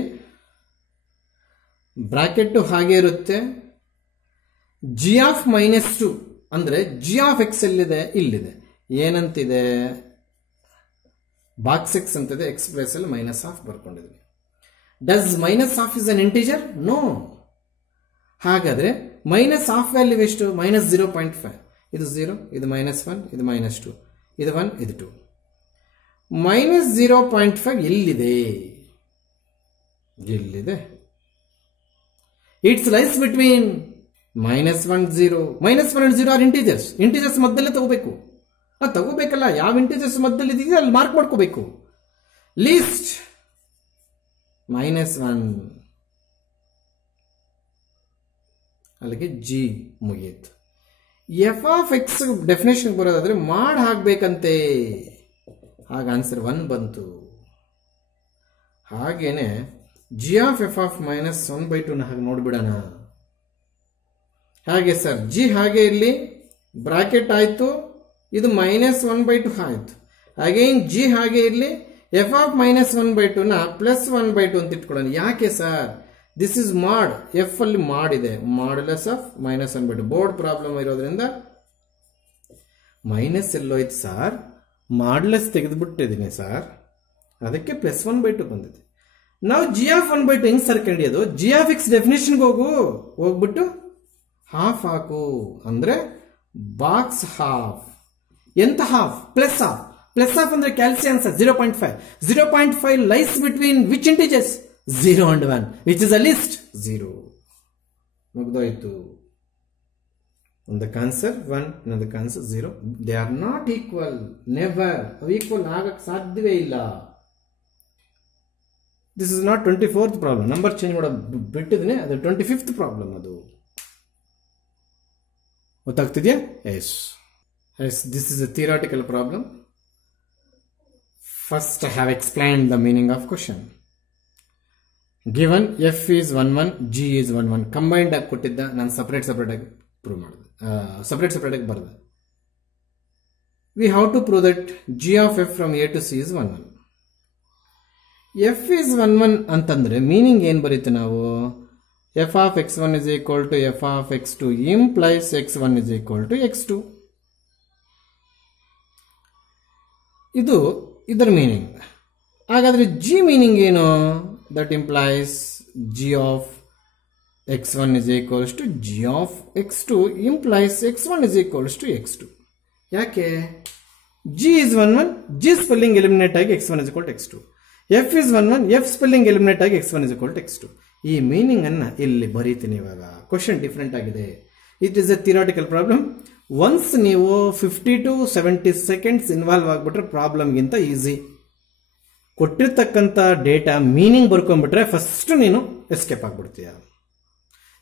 ಬ್ರಾಕೆಟ್ ಹಾಗೆ ಇರುತ್ತೆ. ಜಿ ಆಫ್ -2 ಅಂದ್ರೆ ಜಿ ಆಫ್ ಎಕ್ಸ್ ಎಲ್ಲಿದೆ? ಇಲ್ಲಿದೆ. ಏನಂತಿದೆ? ಬಾಕ್ಸ್ ಎಕ್ಸ್ ಅಂತಿದೆ. ಎಕ್ಸ್ ಪ್ಲೇಸ್ ಅಲ್ಲಿ ಮೈನಸ್ ಆಫ್ ಬರ್ಕೊಂಡಿದ್ವಿ. Does minus half is an integer? No. ಹಾಗಾದ್ರೆ ಮೈನಸ್ ಆಫ್ ವ್ಯಾಲ್ಯೂ ಎಷ್ಟು? -0.5. ಇದು 0, ಇದು -1, ಇದು -2, ಇದು 1, ಇದು 2. -0.5 ಎಲ್ಲಿದೆ? ಇಲ್ಲಿದೆ. It's lies between -1 0. -1 and 0 R integers. Integers ಮಧ್ಯದಲ್ಲೇ ತಗೋಬೇಕು. ಅದು ತಗೋಬೇಕಲ್ಲ, ಯಾವ ಇಂಟೀಜರ್ಸ್ ಮಧ್ಯದಲ್ಲಿ ಇದೆಯೋ ಅಲ್ಲಿ ಮಾರ್ಕ್ ಮಾಡ್ಕೋಬೇಕು. ಲೀಸ್ಟ್ -1, ಅಲ್ಲಿಗೆ ಜಿ ಮುಗಿಯಿತು. ಎಫ್ ಆಫ್ ಎಕ್ಸ್ ಡೆಫಿನೇಷನ್ ಬರೋದಾದ್ರೆ ಮಾಡಿ ಹಾಕ್ಬೇಕಂತೆ. ಆಗ ಆನ್ಸರ್ 1 ಬಂತು. ಹಾಗೇನೆ ಜಿ ಆಫ್ ಎಫ್ ಆಫ್ -1/2 ಹಾಗೆ ನೋಡ್ಬಿಡೋಣ. ಹಾಗೆ ಸರ್ ಜಿ ಹಾಗೆ ಇಲ್ಲಿ ಬ್ರಾಕೆಟ್ ಆಯ್ತು, ಇದು -1/2 ಆಯ್ತು. ಅಗೈನ್ ಜಿ ಹಾಗೆ ಇರಲಿ, ಎಫ್ ಆಫ್ -1/2 ನ +1/2 ಅಂತ ಇಟ್ಕೊಳ್ಳೋಣ. ಯಾಕೆ ಸರ್? This is mod. ಎಫ್ ಅಲ್ಲಿ ಮಾಡಿದೆ, ಮಾಡ್ಯುಲಸ್ ಆಫ್ -1/2. ಬೋರ್ಡ್ ಪ್ರಾಬ್ಲಮ್ ಇರೋದ್ರಿಂದ ಮೈನಸ್ ಎಲ್ಲೋಯ್ತು ಸರ್, ಮಾಡ್ಲೆಸ್ ತೆಗೆದುಬಿಟ್ಟಿದ್ದೀನಿ ಸರ್, ಅದಕ್ಕೆ +1/2 ಬಂದಿದೆ. ನಾವು ಜಿ ಆಫ್ 1/2 ಹೆಂಗ್ ಸರ್ ಕಂಡಿಯೋದು? ಜಿ ಆಫ್ ಎಕ್ಸ್ ಡೆಫಿನೇಷನ್ಗೆ ಹೋಗ್ಬಿಟ್ಟು ಹಾಫ್ ಹಾಕು ಅಂದ್ರೆ ಬಾಕ್ಸ್ ಹಾಫ್. ಎಂತ half? Plus half. Plus half ಅಂದ್ರೆ ಕ್ಯಾಲ್ಸಿ answer 0.5. 0.5 lies between which integers? 0 and 1, which is a list 0. ಮುಗ್ದೋಯ್ತು. ಒಂದಕ್ಕೆ ಆನ್ಸರ್ 1, ಇನ್ನೊಂದಕ್ಕೆ answer 0. They are not equal. Never. ಅವು ಈಕ್ವಲ್ ಆಗಕ್ಕೆ ಸಾಧ್ಯವೇ ಇಲ್ಲ. This is not 24th problem. Number change ಮಾಡೋ ಬಿಟ್ಟಿದ್ದೀನಿ, ಅದು 25th ಪ್ರಾಬ್ಲಮ್. ಅದು ಗೊತ್ತಾಗ್ತಿದ್ಯಾ? Yes yes, this is a theoretical problem. First I have explained the meaning of question. Given f is 1 1, g is 1 1. Combined ಆಗಿ ಕೊಟ್ಟಿದ್ದ, ನಾನು ಸಪರೇಟ್ ಆಗಿ ಪ್ರೂವ್ ಮಾಡಿದೆ, ಸಪರೇಟ್ ಆಗಿ ಬರೆದೆ. We have to prove that g of F from A to C is 1 1. F is 1 1 ಅಂತಂದ್ರೆ ಮೀನಿಂಗ್ ಏನ್ ಬರೀತು ನಾವು? F of x1 is equal to F of x2 implies x1 is equal to x2. ಇದು ಇದರ ಮೀನಿಂಗ್. ಹಾಗಾದ್ರೆ ಜಿ ಮೀನಿಂಗ್ ಏನು? That implies G of x1 is equals to g of x2 implies x1 is equals to x2. ಯಾಕೆ g is 1 1, g spelling eliminate ಆಗಿ x1 is equal to x2. f is 1 1, f spelling eliminate ಆಗಿ x1 is equal to x2. ಈ ಮೀನಿಂಗ್ ಅನ್ನ ಇಲ್ಲಿ ಬರೀತೀನಿ. ಇವಾಗ ಕ್ವಶನ್ ಡಿಫರೆಂಟ್ ಆಗಿದೆ. It is a theoretical problem. Once ನೀವು 50 to 70 ಸೆಕೆಂಡ್ಸ್ ಇನ್ವಾಲ್ವ್ ಆಗ್ಬಿಟ್ರೆ ಪ್ರಾಬ್ಲಮ್ಗಿಂತ ಈಸಿ. ಕೊಟ್ಟಿರ್ತಕ್ಕಂಥ ಡೇಟಾ ಮೀನಿಂಗ್ ಬರ್ಕೊಂಡ್ಬಿಟ್ರೆ ಫಸ್ಟ್ ನೀನು ಎಸ್ಕೇಪ್ ಆಗ್ಬಿಡ್ತೀಯ.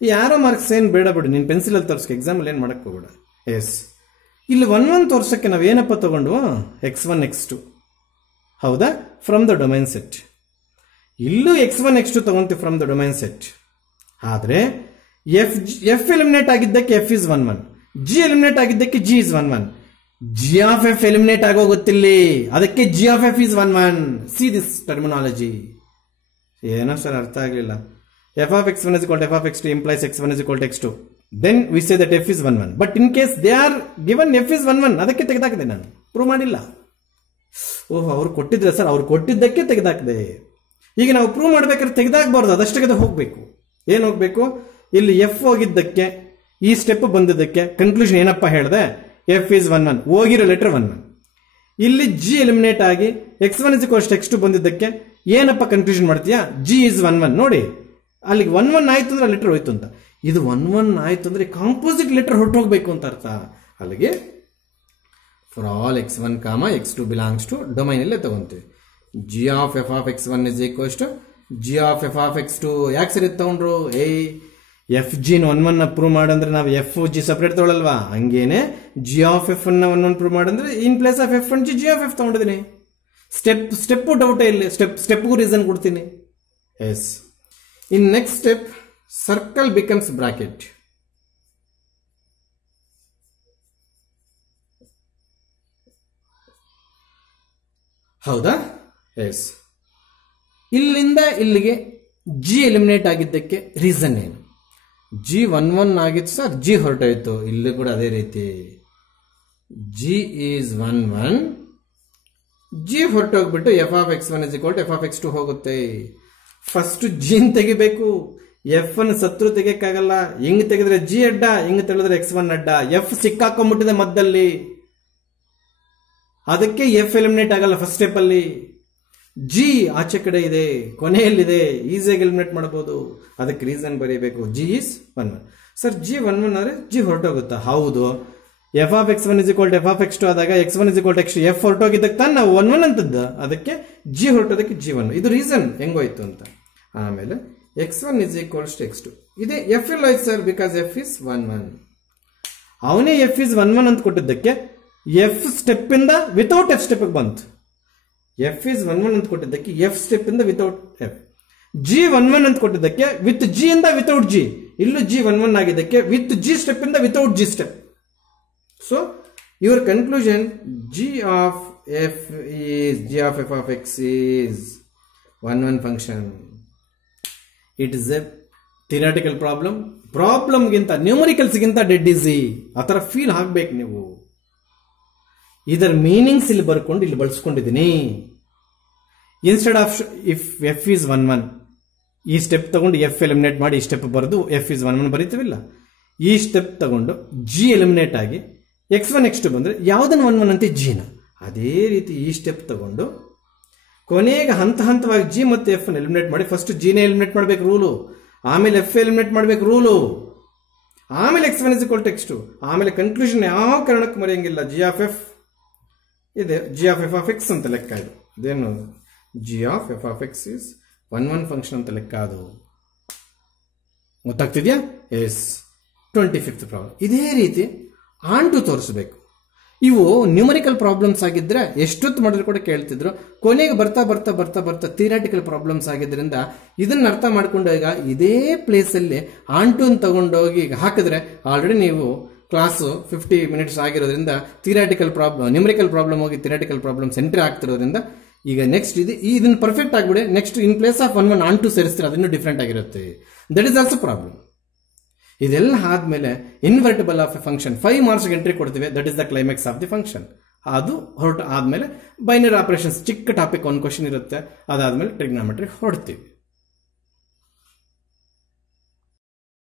ಈ ಆರೋ ಮಾರ್ಕ್ಸ್ ಏನು ಬೇಡ ಬಿಡು, ನೀನು ಪೆನ್ಸಿಲಲ್ಲಿ ತೋರಿಸ್ಕೊ, ಎಕ್ಸಾಮಲ್ಲಿ ಏನು ಮಾಡಕ್ಕೆ ಹೋಗ್ಬೇಡ. ಎಸ್, ಇಲ್ಲಿ 1 1 ತೋರ್ಸಕ್ಕೆ ನಾವು ಏನಪ್ಪ ತಗೊಂಡ್ವು, x1 x2 ಹೌದಾ, ಫ್ರಮ್ ದ ಡೊಮೈನ್ ಸೆಟ್. ಇಲ್ಲೂ x1 x2 ತಗೊಂತೀವಿ ಫ್ರಮ್ ದ ಡೊಮೈನ್ ಸೆಟ್. ಆದರೆ ಎಫ್ ಎಲಿಮಿನೇಟ್ ಆಗಿದ್ದಕ್ಕೆ ಎಫ್ ಇಸ್ 1 1, ಜಿ ಎಲಿಮಿನೇಟ್ ಆಗಿದ್ದಕ್ಕೆ G is 1 1. G of F eliminate ಆಗೋಗುತ್ತಿಲ್ಲಿ, ಅದಕ್ಕೆ G of F is 1 1. See this terminology. ಏನೋ ಸರ್ ಅರ್ಥ ಆಗಲಿಲ್ಲ. f of x1 is equal to f of x2 implies x1 is equal to x2. Then we say that f is 1 1. But in case they are given f is 1 1, ಅದಕ್ಕೆ ತೆಗೆದಾಕಿದೆ, ನಾನು ಪ್ರೂವ್ ಮಾಡಿಲ್ಲ. ಓಹ್, ಅವ್ರು ಕೊಟ್ಟಿದ್ರೆ ಸರ್, ಅವ್ರು ಕೊಟ್ಟಿದ್ದಕ್ಕೆ ತೆಗೆದಾಕಿದೆ. ಈಗ ನಾವು ಪ್ರೂವ್ ಮಾಡ್ಬೇಕಾದ್ರೆ ತೆಗೆದಾಕಬಾರ್ದು, ಅದಷ್ಟಕ್ಕೆ ಹೋಗ್ಬೇಕು. ಏನು ಹೋಗ್ಬೇಕು, ಇಲ್ಲಿ ಎಫ್ ಹೋಗಿದ್ದಕ್ಕೆ ಈ ಸ್ಟೆಪ್ ಬಂದಿದ್ದಕ್ಕೆ ಕನ್ಕ್ಲೂಷನ್ ಏನಪ್ಪ ಹೇಳಿದೆ, ಎಫ್ ಇಸ್ 1 1, ಹೋಗಿರೋ ಲೆಟರ್ 1 1. ಇಲ್ಲಿ ಜಿ ಎಲಿಮಿನೇಟ್ ಆಗಿ x1 is equal to x2 ಬಂದಿದ್ದಕ್ಕೆ ಏನಪ್ಪ ಕನ್ಕ್ಲೂಷನ್ ಮಾಡ್ತೀಯಾ, ಜಿ ಇಸ್ 1 1. ನೋಡಿ, ಅಲ್ಲಿಗೆ 1 1 ಆಯ್ತು ಅಂದ್ರೆ ಲೆಟರ್ ಹೋಯ್ತು ಅಂತ. ಇದು 1 1 ಆಯ್ತು ಅಂದ್ರೆ ಕಾಂಪೋಸಿಟ್ ಲೆಟರ್ ಹೊರಟೋಗ್ಬೇಕು ಅಂತ ಅರ್ಥ. ಅಲ್ಲಿಗೆ for all x1, x2 belongs to domain ಅಲ್ಲೇ ತಗೊಂತೀವಿ. G of F of x1 is equals to G of F of x2. ಯಾಕೆ ಸರಿ ತಗೊಂಡ್ರು, ಎಫ್ ಜಿನ 1 1 ಪ್ರೂವ್ ಮಾಡಂದ್ರೆ ನಾವು ಎಫ್ ಜಿ ಸಪ್ರೇಟ್ ತಗೊಳ್ಳಲ್ವಾ, ಹಂಗೇನೆ ಜಿ ಆಫ್ ಎಫ್ ಅನ್ನ 1 1 ಪ್ರೂವ್ ಮಾಡಂದ್ರೆ in place of F and G of F ತಗೊಂಡಿದ್ದೀನಿ. ಸ್ಟೆಪ್ ಡೌಟೇ ಇಲ್ಲಿ, ಸ್ಟೆಪ್ಗೂ ರೀಸನ್ ಕೊಡ್ತೀನಿ. Yes, in next step circle becomes bracket. ಹೌದಾ, ಎಸ್. ಇಲ್ಲಿಂದ ಇಲ್ಲಿಗೆ ಜಿ ಎಲಿಮಿನೇಟ್ ಆಗಿದ್ದಕ್ಕೆ ರೀಸನ್ ಏನು, ಜಿ 1 1 ಆಗಿತ್ತು ಸರ್, ಜಿ ಹೊರಟೋಯ್ತು. ಇಲ್ಲಿ ಕೂಡ ಅದೇ ರೀತಿ ಜಿ ಈಸ್ 1 1, ಜಿ ಹೊರಟೋಗ್ಬಿಟ್ಟು F of x1 is equal to F of x2 ಹೋಗುತ್ತೆ. ಫಸ್ಟ್ ಜಿನ್ ತೆಗಿಬೇಕು, ಎಫ್ ಅನ್ನು ಸತ್ರು ತೆಗಿಯಕ್ಕಾಗಲ್ಲ. ಹಿಂಗ್ ತೆಗೆದ್ರೆ ಜಿ ಅಡ್ಡ, ಹಿಂಗ್ ತೆಗೆದ್ರೆ x1 ಅಡ್ಡ. ಎಫ್ ಸಿಕ್ಕಾಕೊಂಡ್ಬಿಟ್ಟಿದೆ ಮಧ್ಯದಲ್ಲಿ, ಅದಕ್ಕೆ ಎಫ್ ಎಲಿಮಿನೇಟ್ ಆಗಲ್ಲ ಫಸ್ಟ್ ಸ್ಟೆಪ್ ಅಲ್ಲಿ. ಜಿ ಆಚೆ ಕಡೆ ಇದೆ, ಕೊನೆಯಲ್ಲಿದೆ, ಈಸಿಯಾಗಿ ಎಲಿಮಿನೇಟ್ ಮಾಡಬಹುದು. ಅದಕ್ಕೆ ರೀಸನ್ ಬರೀಬೇಕು, ಜಿ ಇಸ್ 1 1. ಸರ್ ಜಿ 1 1 ಆದರೆ ಜಿ ಹೊರಟೋಗುತ್ತಾ, ಹೌದು. F of x1 is equal to F of x2 ಆದಾಗ x1 is equal to x2, F ಹೊರಟೋಗಿದ್ದಕ್ಕೆ ತಾನು ನಾವು 1 1 ಅಂತದ್ದು, ಅದಕ್ಕೆ ಜಿ ಹೊರಟೋದಕ್ಕೆ ಜಿ 1. ಇದು ರೀಸನ್ ಹೆಂಗೋಯ್ತು ಅಂತ. ಆಮೇಲೆ x1 is equal to x2, ಇದೇ ಎಫ್ ಇಲ್ಲ ಆಯ್ತು ಸರ್, ಬಿಕಾಸ್ ಎಫ್ ಇಸ್ 1 1. ಅವನೇ ಎಫ್ ಇಸ್ 1 1 ಅಂತ ಕೊಟ್ಟಿದ್ದಕ್ಕೆ ಎಫ್ ಸ್ಟೆಪ್ ಇಂದ ವಿತೌಟ್ ಎಫ್ ಸ್ಟೆಪ್ ಬಂತು. ಎಫ್ ಇಸ್ 1 1 ಅಂತ ಕೊಟ್ಟಿದ್ದಕ್ಕೆ ಎಫ್ ಸ್ಟೆಪ್ ಇಂದ ವಿತೌಟ್ ಎಫ್. ಜಿ 1 1 ಅಂತ ಕೊಟ್ಟಿದ್ದಕ್ಕೆ ವಿತ್ ಜಿ ಇಂದ ವಿತೌಟ್ ಜಿ. ಇಲ್ಲೂ ಜಿ 1 1 ಆಗಿದ್ದಕ್ಕೆ ವಿತ್ ಜಿ ಸ್ಟೆಪ್ ಇಂದ without G step. So your conclusion, G of F is G of F of X is 1 1 function. It is a theoretical problem. ಪ್ರಾಬ್ಲಮ್ಗಿಂತ ನ್ಯೂಮರಿಕಲ್ಸ್ಗಿಂತ ಡೆಡ್ ಈಸಿ, ಆ ಥರ ಫೀಲ್ ಆಗ್ಬೇಕು ನೀವು. ಇದರ ಮೀನಿಂಗ್ಸ್ ಇಲ್ಲಿ ಬರ್ಕೊಂಡು ಇಲ್ಲಿ ಬಳಸ್ಕೊಂಡಿದ್ದೀನಿ. Instead of if F is 1 1, ಈ ಸ್ಟೆಪ್ ತಗೊಂಡು ಎಫ್ ಎಲಿಮಿನೇಟ್ ಮಾಡಿ ಈ ಸ್ಟೆಪ್ ಬರೆದು ಎಫ್ ಈಸ್ 1 1 ಬರೀತೀವಿಲ್ಲ, ಈ ಸ್ಟೆಪ್ ತಗೊಂಡು ಜಿ ಎಲಿಮಿನೇಟ್ ಆಗಿ x1 x2 ಬಂದ್ರೆ ಯಾವುದನ್ನು 1 1 ಅಂತ ಜಿನ, ಅದೇ ರೀತಿ ಈ ಸ್ಟೆಪ್ ತಗೊಂಡು ಕೊನೆಗೆ ಹಂತ ಹಂತವಾಗಿ ಜಿ ಮತ್ತು ಎಫ್ ಅನ್ನು ಎಲಿಮಿನೇಟ್ ಮಾಡಿ, ಫಸ್ಟ್ ಜಿನೇ ಎಲಿಮಿನೇಟ್ ಮಾಡಬೇಕು ರೂಲು, ಆಮೇಲೆ ಎಫ್ ಎಲಿಮಿನೇಟ್ ಮಾಡಬೇಕು ರೂಲು, ಆಮೇಲೆ x1 is equal to x2, ಆಮೇಲೆ ಕನ್ಕ್ಲೂಷನ್ ಯಾವ ಕಾರಣಕ್ಕೂ ಮರೆಯಂಗಿಲ್ಲ. ಜಿ ಆಫ್ ಎಫ್ ಇದೆ, G of F of X ಅಂತ ಲೆಕ್ಕ ಇದು. ಇದೇನು G of F of X is 1 1 function ಅಂತ ಲೆಕ್ಕ. ಅದು ಗೊತ್ತಾಗ್ತಿದ್ಯಾ? ಎಸ್. 25th ಪ್ರಾಬ್ಲಮ್ ಇದೇ ರೀತಿ ಆಂಟು ತೋರಿಸಬೇಕು. ಇವು ನ್ಯೂಮರಿಕಲ್ ಪ್ರಾಬ್ಲಮ್ಸ್ ಆಗಿದ್ರೆ ಎಷ್ಟೊತ್ತು ಮಾಡಿದ್ರು ಕೂಡ ಕೇಳ್ತಿದ್ರು. ಕೊನೆಗೆ ಬರ್ತಾ ಬರ್ತಾ ಬರ್ತಾ ಬರ್ತಾ ಥಿಯರಾಟಿಕಲ್ ಪ್ರಾಬ್ಲಮ್ಸ್ ಆಗಿದ್ರಿಂದ ಇದನ್ನ ಅರ್ಥ ಮಾಡ್ಕೊಂಡಾಗ ಇದೇ ಪ್ಲೇಸಲ್ಲಿ ಆಂಟುನ್ ತಗೊಂಡೋಗಿ ಹಾಕಿದ್ರೆ ಆಲ್ರೆಡಿ ನೀವು ಕ್ಲಾಸು 50 minutes ಆಗಿರೋದ್ರಿಂದ ಥಿಯರಾಟಿಕಲ್ ಪ್ರಾಬ್ಲಮ್, ನ್ಯೂಮರಿಕಲ್ ಪ್ರಾಬ್ಲಮ್ ಹೋಗಿ ಥಿಯರಾಟಿಕಲ್ ಪ್ರಾಬ್ಲಮ್ಸ್ ಎಂಟ್ರಿ ಆಗ್ತಿರೋದ್ರಿಂದ ಈಗ ನೆಕ್ಸ್ಟ್ ಇದನ್ನ ಪರ್ಫೆಕ್ಟ್ ಆಗಿಬಿಡಿ. Next in place of 1 1 onto ಸೇರಿಸ್ತಾರೆ, ಅದನ್ನು ಡಿಫ್ರೆಂಟ್ ಆಗಿರುತ್ತೆ. That is also problem. ಇದೆಲ್ಲ ಆದ್ಮೇಲೆ invertible of a function 5 marks entry ಕೊಡ್ತೀವಿ. That is the climax of the function. ಅದು ಹೊರಟು ಆದ್ಮೇಲೆ ಬೈನರಿ ಆಪರೇಷನ್ಸ್ ಚಿಕ್ಕ ಟಾಪಿಕ್ 1 question ಇರುತ್ತೆ. ಅದಾದ್ಮೇಲೆ ಟ್ರಿಗ್ನಾಮೆಟ್ರಿ ಹೊಡ್ತೀವಿ.